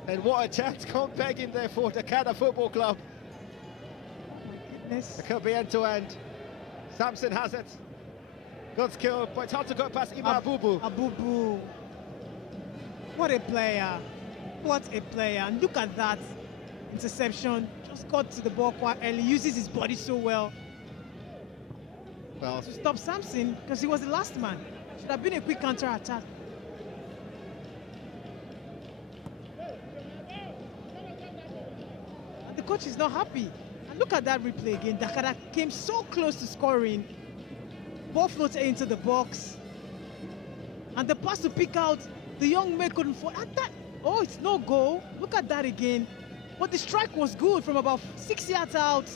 And what a chance come begging there for the DAKKADA Football Club. Goodness. It could be end-to-end. Samson has it. Good skill, but it's hard to go past Abubu. Abubu. What a player. What a player. And look at that interception. Just got to the ball quite early. Uses his body so well. Well, to stop Samson, because he was the last man. Should have been a quick counter-attack. And the coach is not happy. And look at that replay again. DAKKADA came so close to scoring. Ball floated into the box. And the pass to pick out, the young man couldn't fall. And that, oh, it's no goal. Look at that again. But the strike was good from about 6 yards out.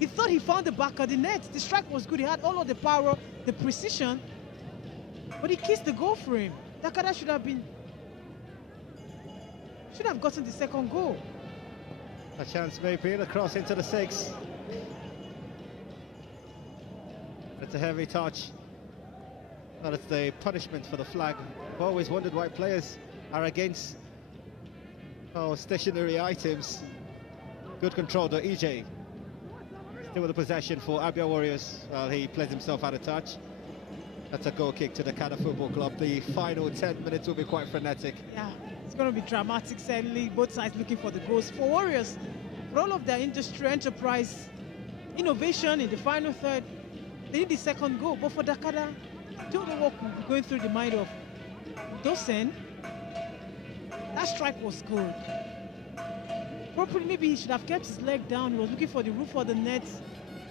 He thought he found the back of the net. The strike was good. He had all of the power, the precision. But he kissed the goal frame. DAKKADA should have gotten the second goal. A chance maybe, the cross into the 6. It's a heavy touch. But it's the punishment for the flag. I've always wondered why players are against stationary items. Good control to EJ. Still with the possession for Abia Warriors. Well, he plays himself out of touch. That's a goal kick to the DAKKADA Football Club. The final 10 minutes will be quite frenetic. Yeah, it's going to be dramatic, certainly. Both sides looking for the goals. For Warriors, for all of their industry, enterprise, innovation in the final third, they need the second goal. But for DAKKADA, I don't know what could be going through the mind of Dosen. That strike was good. Probably maybe he should have kept his leg down. He was looking for the roof of the net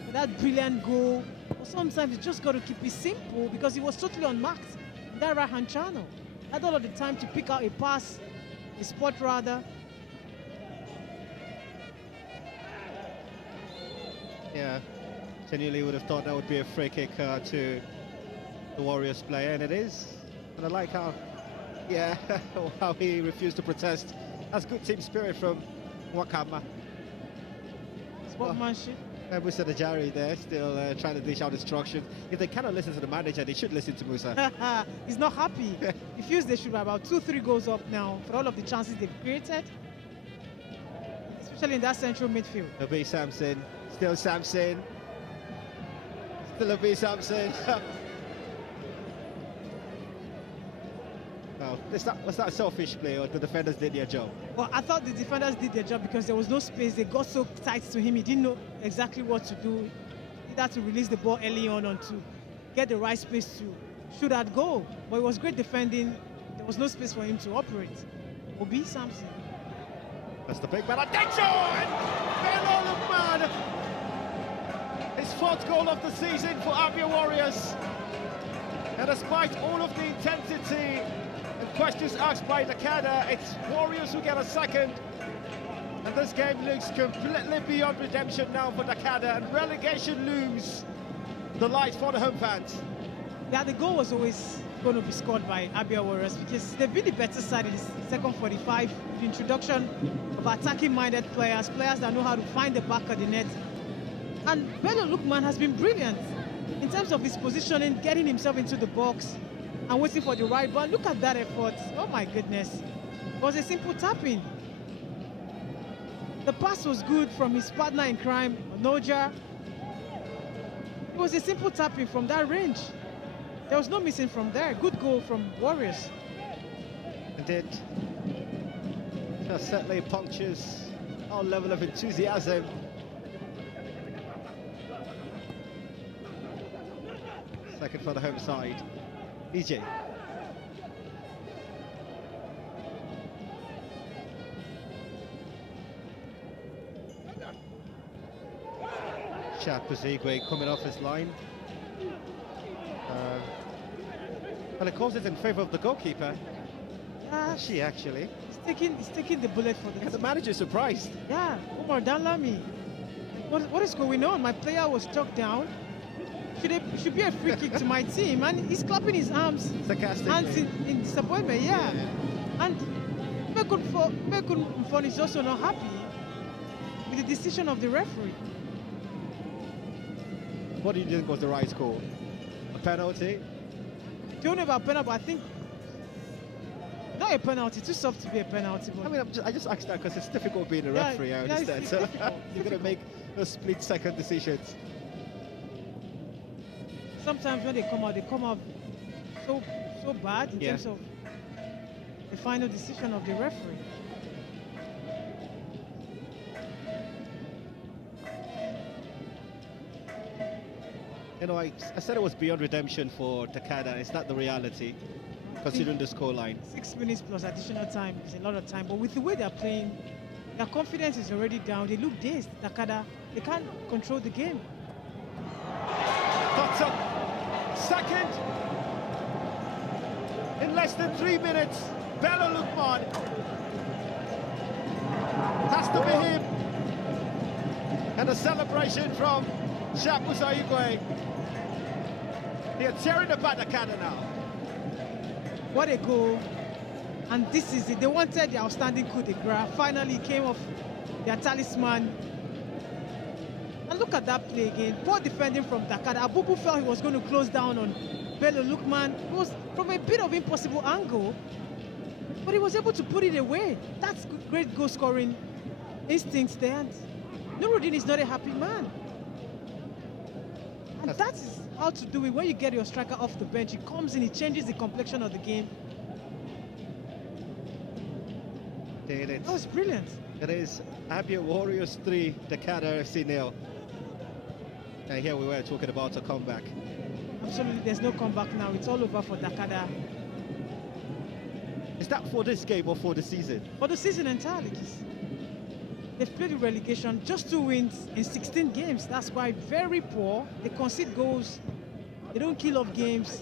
for that brilliant goal. But sometimes you just got to keep it simple because he was totally unmarked in that right-hand channel. Had all of the time to pick out a pass, a spot rather. Yeah, genuinely would have thought that would be a free kick to the Warriors player, and it is. And I like how, how he refused to protest. That's good team spirit from Wakama. Sportsmanship. Musa Najari there, still trying to dish out instructions. If they cannot listen to the manager, they should listen to Musa. He's not happy. He feels they should be about 2-3 goals up now for all of the chances they've created, especially in that central midfield. Obi Samson, still Samson. Still Obi Samson. Well, was that selfish play, or the defenders did their job? Well, I thought the defenders did their job because there was no space. They got so tight to him, he didn't know exactly what to do. Either to release the ball early on or to get the right space to shoot at goal. But it was great defending. There was no space for him to operate. Obi Samson. That's the big man. Attention! Bello Lukman! His 4th goal of the season for Abia Warriors. And despite all of the intensity and questions asked by DAKKADA, it's Warriors who get a second. And this game looks completely beyond redemption now for DAKKADA, and relegation looms the light for the home fans. Yeah, the goal was always going to be scored by Abia Warriors because they've been the better side in the second 45. The introduction of attacking-minded players that know how to find the back of the net. And Bello Lukman has been brilliant in terms of his positioning, getting himself into the box and waiting for the right ball. Look at that effort. Oh my goodness. It was a simple tapping. The pass was good from his partner in crime, Noja. It was a simple tapping from that range. There was no missing from there. Good goal from Warriors. Indeed. That certainly punctures our level of enthusiasm. Second for the home side. EJ. Chapuzigwe coming off his line. Well, it calls it in favour of the goalkeeper. Yeah, she actually. He's taking the bullet for the. The manager surprised. Yeah, Omar Danlami. What is going on? My player was struck down. Should be a free kick to my team, and he's clapping his arms. Sarcastically. Hands in disappointment, yeah. And Mekun Mfon is also not happy with the decision of the referee. What do you think was the right call? A penalty? Don't know about penalty, but I think not a penalty. Too soft to be a penalty. But I mean, I just asked that because it's difficult being a referee. I understand. So you're going to make those split-second decisions. Sometimes when they come out so bad in terms of the final decision of the referee. You know, I said it was beyond redemption for DAKKADA. It's not the reality, considering the scoreline. 6 minutes plus additional time is a lot of time, but with the way they're playing, their confidence is already down. They look dazed. DAKKADA, they can't control the game. Thoughts up. Second. In less than 3 minutes, Bello Lukman. Has to be him. And a celebration from Chapuzigwe. They're tearing apart DAKKADA now. What a goal. And this is it. They wanted the outstanding coup de grace. Finally, it came off their talisman. And look at that play again. Poor defending from DAKKADA. Abubu felt he was going to close down on Bello Lukman. It was from a bit of impossible angle, but he was able to put it away. That's great goal scoring instincts there. And Nuruddin is not a happy man. And that is how to do it. When you get your striker off the bench, he comes in, he changes the complexion of the game. That was brilliant. It is Abia Warriors 3, DAKKADA FC 0. And here we were talking about a comeback. Absolutely, there's no comeback now. It's all over for DAKKADA. Is that for this game or for the season? For the season entirely. They've played the relegation, just 2 wins in 16 games. That's why very poor. They concede goals. They don't kill off games.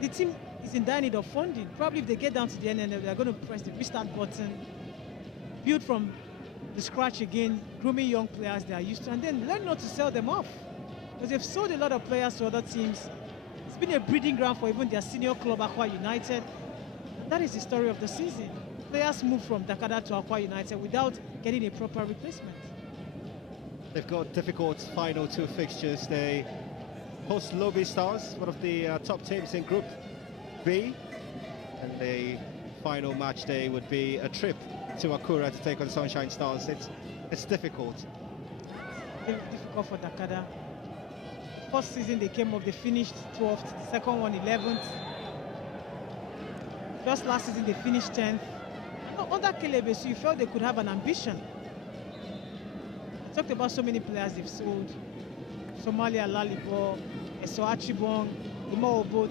The team is in dire need of funding. Probably if they get down to the end, they're going to press the restart button, build from the scratch again, grooming young players they are used to, and then learn not to sell them off. Because they've sold a lot of players to other teams. It's been a breeding ground for even their senior club, Aqua United. And that is the story of the season. Players move from DAKKADA to Aqua United without getting a proper replacement. They've got difficult final 2 fixtures. They host Lobby Stars, one of the top teams in Group B. And the final match day would be a trip to Akura to take on Sunshine Stars. It's difficult. Very difficult for DAKKADA. first season they came up, they finished 12th. The second one, 11th. Just last season, they finished 10th. Under Kelebesu, you felt they could have an ambition. I talked about so many players they've sold. Somalia, Lalibo, Eso Achibong, Imo Obot,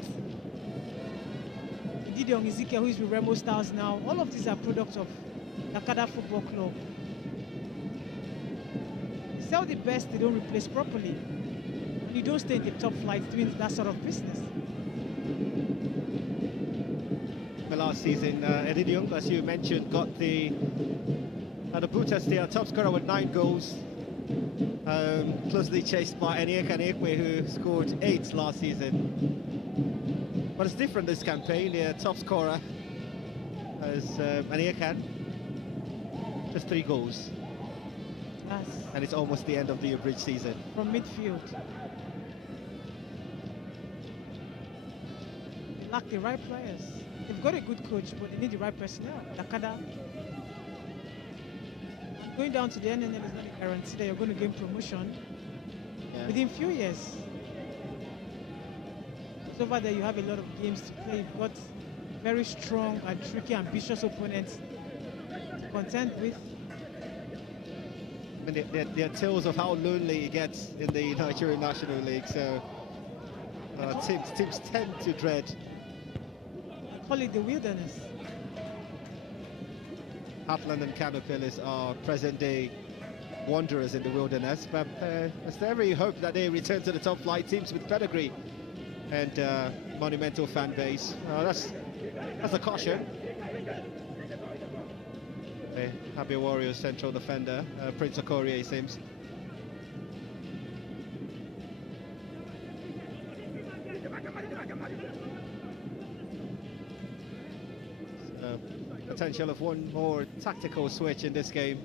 Gideon Ezekiel, who is with Remo Stars now. All of these are products of DAKKADA Football Club. Sell the best, they don't replace properly. And you don't stay in the top flight doing that sort of business. The last season, Eddie Young, as you mentioned, got the boot test there, top scorer with 9 goals. Closely chased by Anieka Nekwe, who scored 8 last season. But it's different this campaign. The top scorer is Anieka, just 3 goals. Yes. And it's almost the end of the abridged season. From midfield. They lack the right players. They've got a good coach, but they need the right personnel. DAKKADA. Going down to the NNL is not a guarantee that you're going to gain promotion within few years. So over there, you have a lot of games to play. You've got very strong and tricky, ambitious opponents to contend with. I mean, there are tales of how lonely it gets in the Nigerian National League, so teams tend to dread. Call it the wilderness. Heartland and Kano Pillars are present-day wanderers in the wilderness, but there's every hope that they return to the top flight. Teams with pedigree and monumental fan base. That's a caution. The Abia Warriors central defender, Prince Okorie, it seems. Potential of one more tactical switch in this game.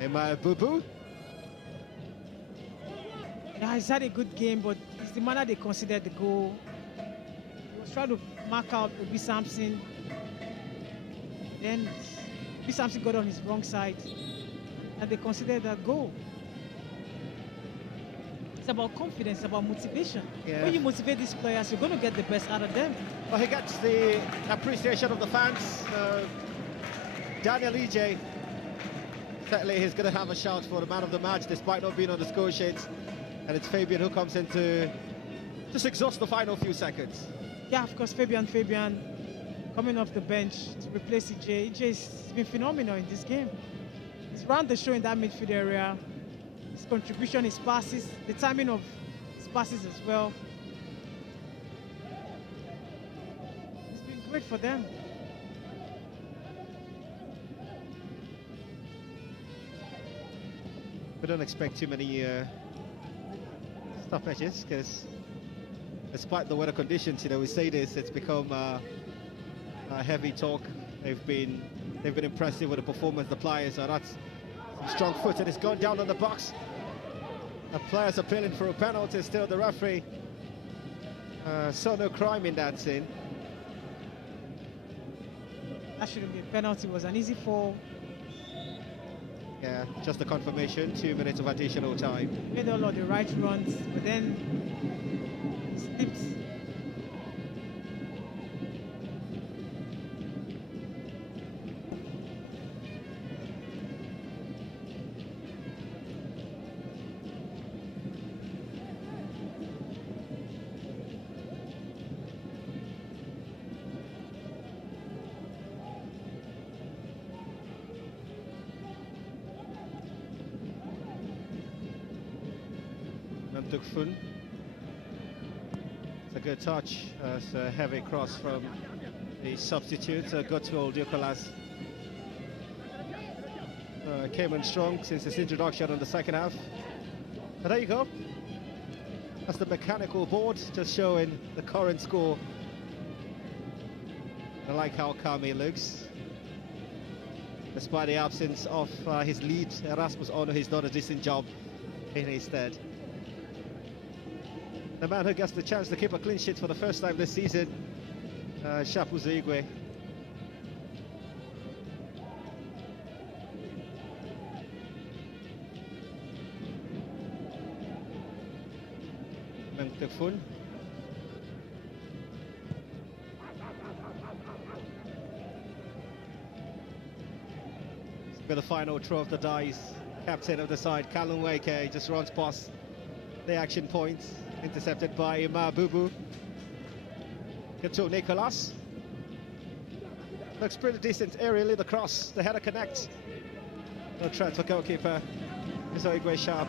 Emma Bubu. Yeah, he's had a good game, but it's the manner they considered the goal. He was trying to mark out Obi Sampson. Then Obi Sampson got on his wrong side, and they considered that goal. It's about confidence, it's about motivation. Yeah. When you motivate these players, you're going to get the best out of them. Well, he gets the appreciation of the fans. Daniel EJ, certainly he's going to have a shout for the man of the match, despite not being on the score sheet. And it's Fabian who comes in to just exhaust the final few seconds. Yeah, of course, Fabian coming off the bench to replace EJ. EJ's been phenomenal in this game. He's run the show in that midfield area. His contribution, his passes, the timing of his passes as well. It's been great for them. We don't expect too many stoppages, because despite the weather conditions, we say this, it's become a heavy talk. They've been impressive with the performance of the players, so that's some strong foot, and it's gone down on the box. The players appealing for a penalty, still the referee saw no crime in that scene. That shouldn't be a penalty, it was an easy fall. Yeah, just a confirmation, 2 minutes of additional time. Made all of the right runs, but then slipped. It's a good touch. It's a heavy cross from the substitute, Gottwald Diokolas. Came in strong since his introduction in the second half. But there you go. That's the mechanical board just showing the current score. I like how calm he looks. Despite the absence of his lead, Erasmus Ono, he's done a decent job in his stead. The man who gets the chance to keep a clean sheet for the first time this season, Shapuzo Igwe. Kefun. It's been the final throw of the dice. Captain of the side, Callum Wake, just runs past the action point. Intercepted by Ima Bubu. Into Nicolas. Looks pretty decent aerially, the cross, the header connects. No threat for goalkeeper. Izoigwe Sharp.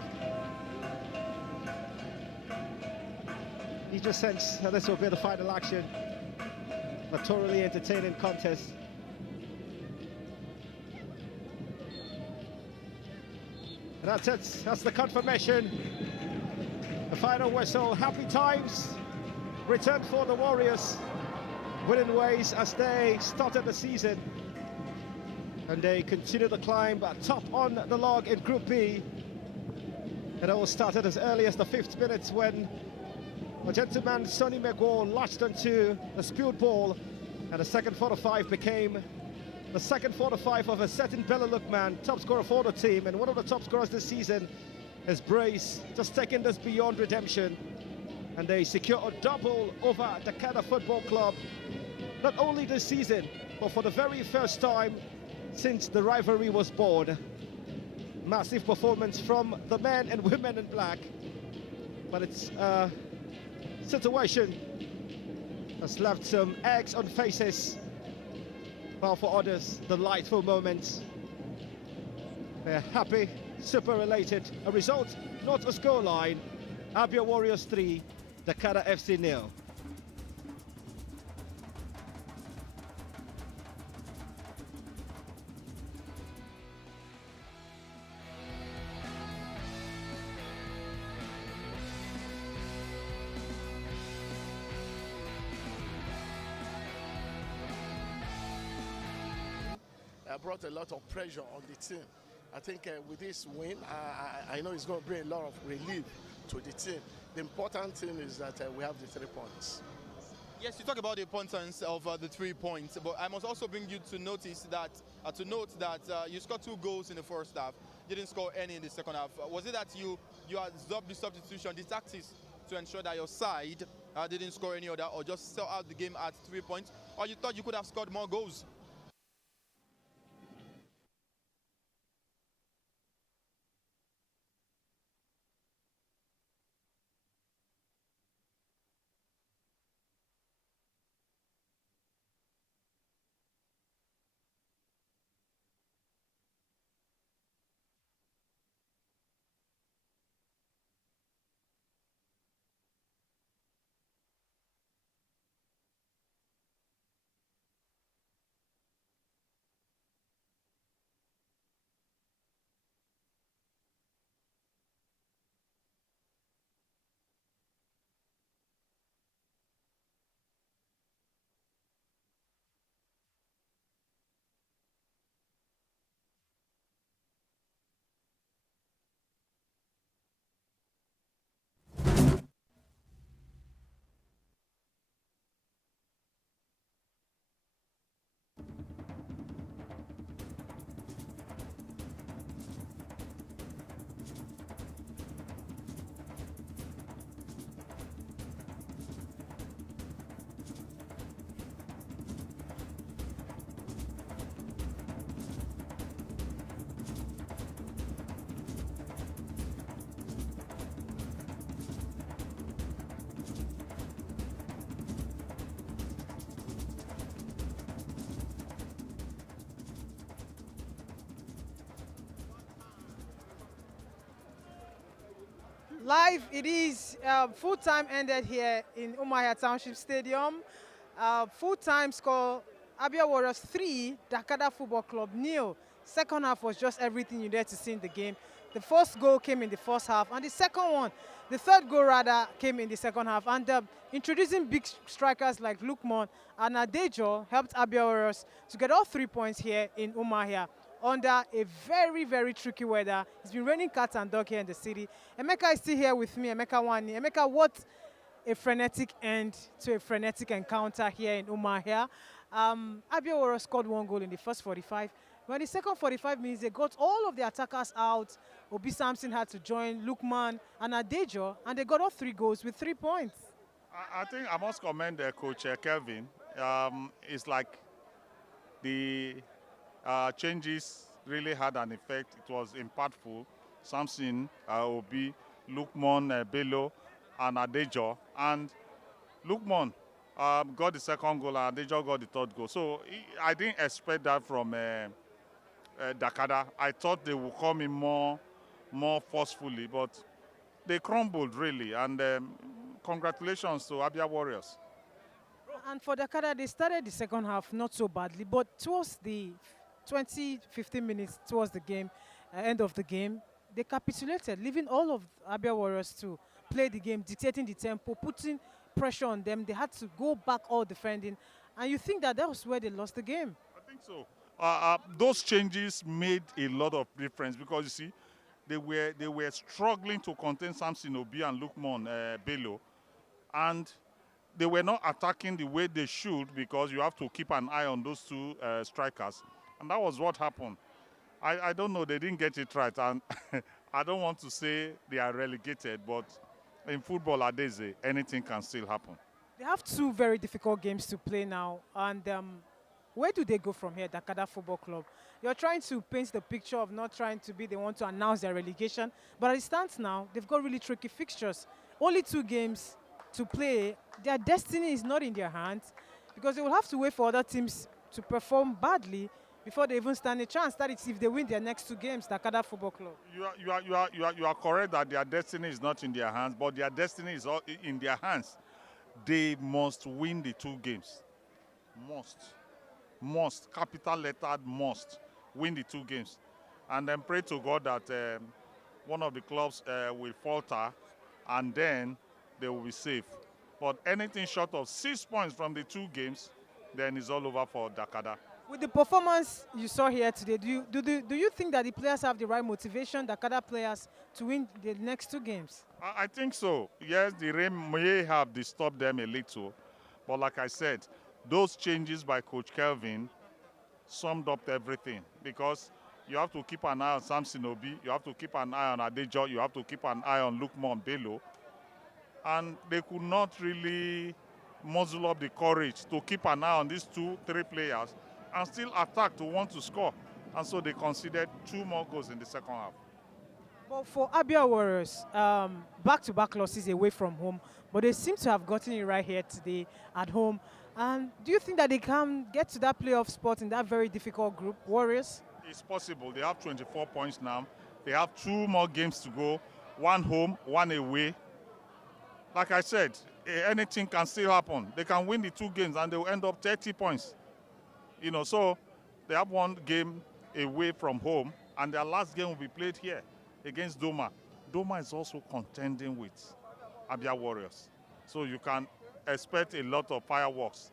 You just sense that this will be the final action. A thoroughly entertaining contest. And that's it, that's the confirmation. The final whistle, happy times. Return for the Warriors. Winning ways as they started the season. And they continue the climb top on the log in Group B. It all started as early as the 5th minute when a gentleman, Sonny McGraw, latched onto the spilled ball, and the second 4-5 became the second 4-5 of a certain Bellaluk man, top scorer for the team, and one of the top scorers this season is Brace, just taking this beyond redemption. And they secure a double over DAKKADA Football Club, not only this season, but for the very first time since the rivalry was born. Massive performance from the men and women in black, but it's a situation has left some eggs on faces, while for others, delightful moments. They're happy, super related. A result, not a scoreline. Abia Warriors 3, DAKKADA FC 0. Brought a lot of pressure on the team. I think with this win, I know it's going to bring a lot of relief to the team. The important thing is that we have the 3 points. Yes, you talk about the importance of the 3 points, but I must also bring you to notice that you scored 2 goals in the first half. You didn't score any in the second half. Was it that you absorbed the substitution, the tactics to ensure that your side didn't score any other, or just sell out the game at 3 points, or you thought you could have scored more goals? Live, it is full time ended here in Umuahia Township Stadium. Full time score, Abia Warriors 3, DAKKADA Football Club 0. Second half was just everything you needed to see in the game. The first goal came in the first half, and the third goal rather, came in the second half. And introducing big strikers like Lukman and Adejo helped Abia Warriors to get all 3 points here in Umuahia under a very, very tricky weather. It's been raining cats and dog here in the city. Emeka is still here with me, Emeka Wani. Emeka, what a frenetic end to a frenetic encounter here in Umuahia. Abia Warriors scored 1 goal in the first 45. When the second 45 minutes, they got all of the attackers out. Obi Samson had to join Lukman and Adejo, and they got all 3 goals with 3 points. I think I must commend Coach Kelvin. It's like the changes really had an effect. It was impactful. Samson, Obi, Lukman, Bello, and Adejo. And Lukman got the second goal, and Adejo got the third goal. So I didn't expect that from DAKKADA. I thought they would come in more forcefully, but they crumbled really. And congratulations to Abia Warriors. And for DAKKADA, they started the second half not so badly, but towards the 20-15 minutes towards the game, end of the game, they capitulated, leaving all of Abia Warriors to play the game, dictating the tempo, putting pressure on them. They had to go back all defending, and you think that was where they lost the game? I think so. Those changes made a lot of difference because you see, they were struggling to contain Samson Obi and Lukman Bello, and they were not attacking the way they should because you have to keep an eye on those 2 strikers, and that was what happened. I don't know, they didn't get it right, and I don't want to say they are relegated, but in football nowadays, anything can still happen. They have 2 very difficult games to play now, and where do they go from here, DAKKADA Football Club? You're trying to paint the picture of not trying to be, they want to announce their relegation, but as it stands now, they've got really tricky fixtures. Only 2 games to play. Their destiny is not in their hands because they will have to wait for other teams to perform badly before they even stand a chance. That is if they win their next 2 games, DAKKADA Football Club. You are correct that their destiny is not in their hands, but their destiny is in their hands. They must win the 2 games. Must, capital lettered must, win the 2 games. And then pray to God that one of the clubs will falter and then they will be safe. But anything short of 6 points from the 2 games, then it's all over for DAKKADA. With the performance you saw here today, do you think that the players have the right motivation, DAKKADA players, to win the next 2 games? I think so. Yes, the rain may have disturbed them a little, but like I said, those changes by Coach Kelvin summed up everything because you have to keep an eye on Samson Obi, you have to keep an eye on Adejo, you have to keep an eye on Lukman Bello, and they could not really muzzle up the courage to keep an eye on these 2-3 players and still attack to want to score. And so they conceded 2 more goals in the second half. But for Abia Warriors, back-to-back losses away from home, but they seem to have gotten it right here today at home. And do you think that they can get to that playoff spot in that very difficult group, Warriors? It's possible. They have 24 points now. They have 2 more games to go, 1 home, 1 away. Like I said, anything can still happen. They can win the 2 games and they will end up 30 points. You know, so they have 1 game away from home, and their last game will be played here against Doma. Doma is also contending with Abia Warriors. So you can expect a lot of fireworks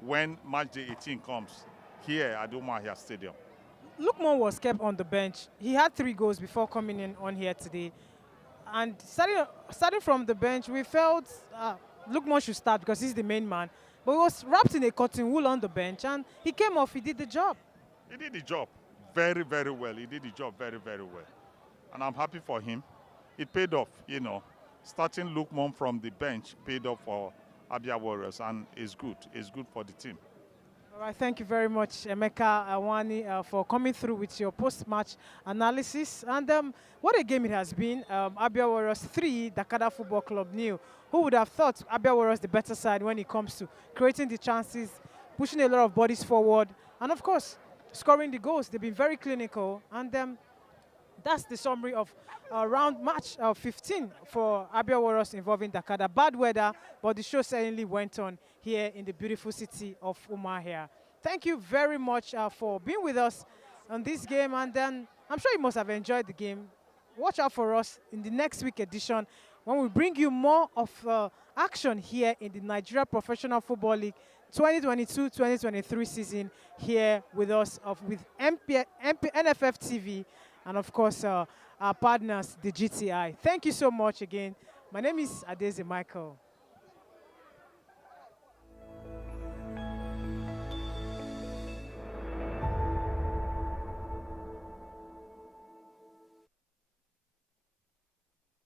when Matchday 18 comes here at Umuahia Stadium. Lukman was kept on the bench. He had 3 goals before coming in on here today. And starting from the bench, we felt Lukman should start because he's the main man. But he was wrapped in a cotton wool on the bench, and he came off, he did the job. He did the job very, very well. He did the job very, very well. And I'm happy for him. It paid off, you know. Starting Lukman from the bench paid off for Abia Warriors, and it's good. It's good for the team. All right, thank you very much, Emeka Awani, for coming through with your post-match analysis. And what a game it has been. Abia Warriors 3, DAKKADA Football Club 0. Who would have thought Abia Warriors the better side when it comes to creating the chances, pushing a lot of bodies forward, and of course, scoring the goals. They've been very clinical, and that's the summary of round match 15 for Abia Warriors involving DAKKADA. Bad weather, but the show certainly went on here in the beautiful city of Umuahia. Thank you very much for being with us on this game, and I'm sure you must have enjoyed the game. Watch out for us in the next week edition when we bring you more of action here in the Nigeria Professional Football League 2022-2023 season here with us with NFF TV and of course our partners, the GTI. Thank you so much again. My name is Adeze Michael.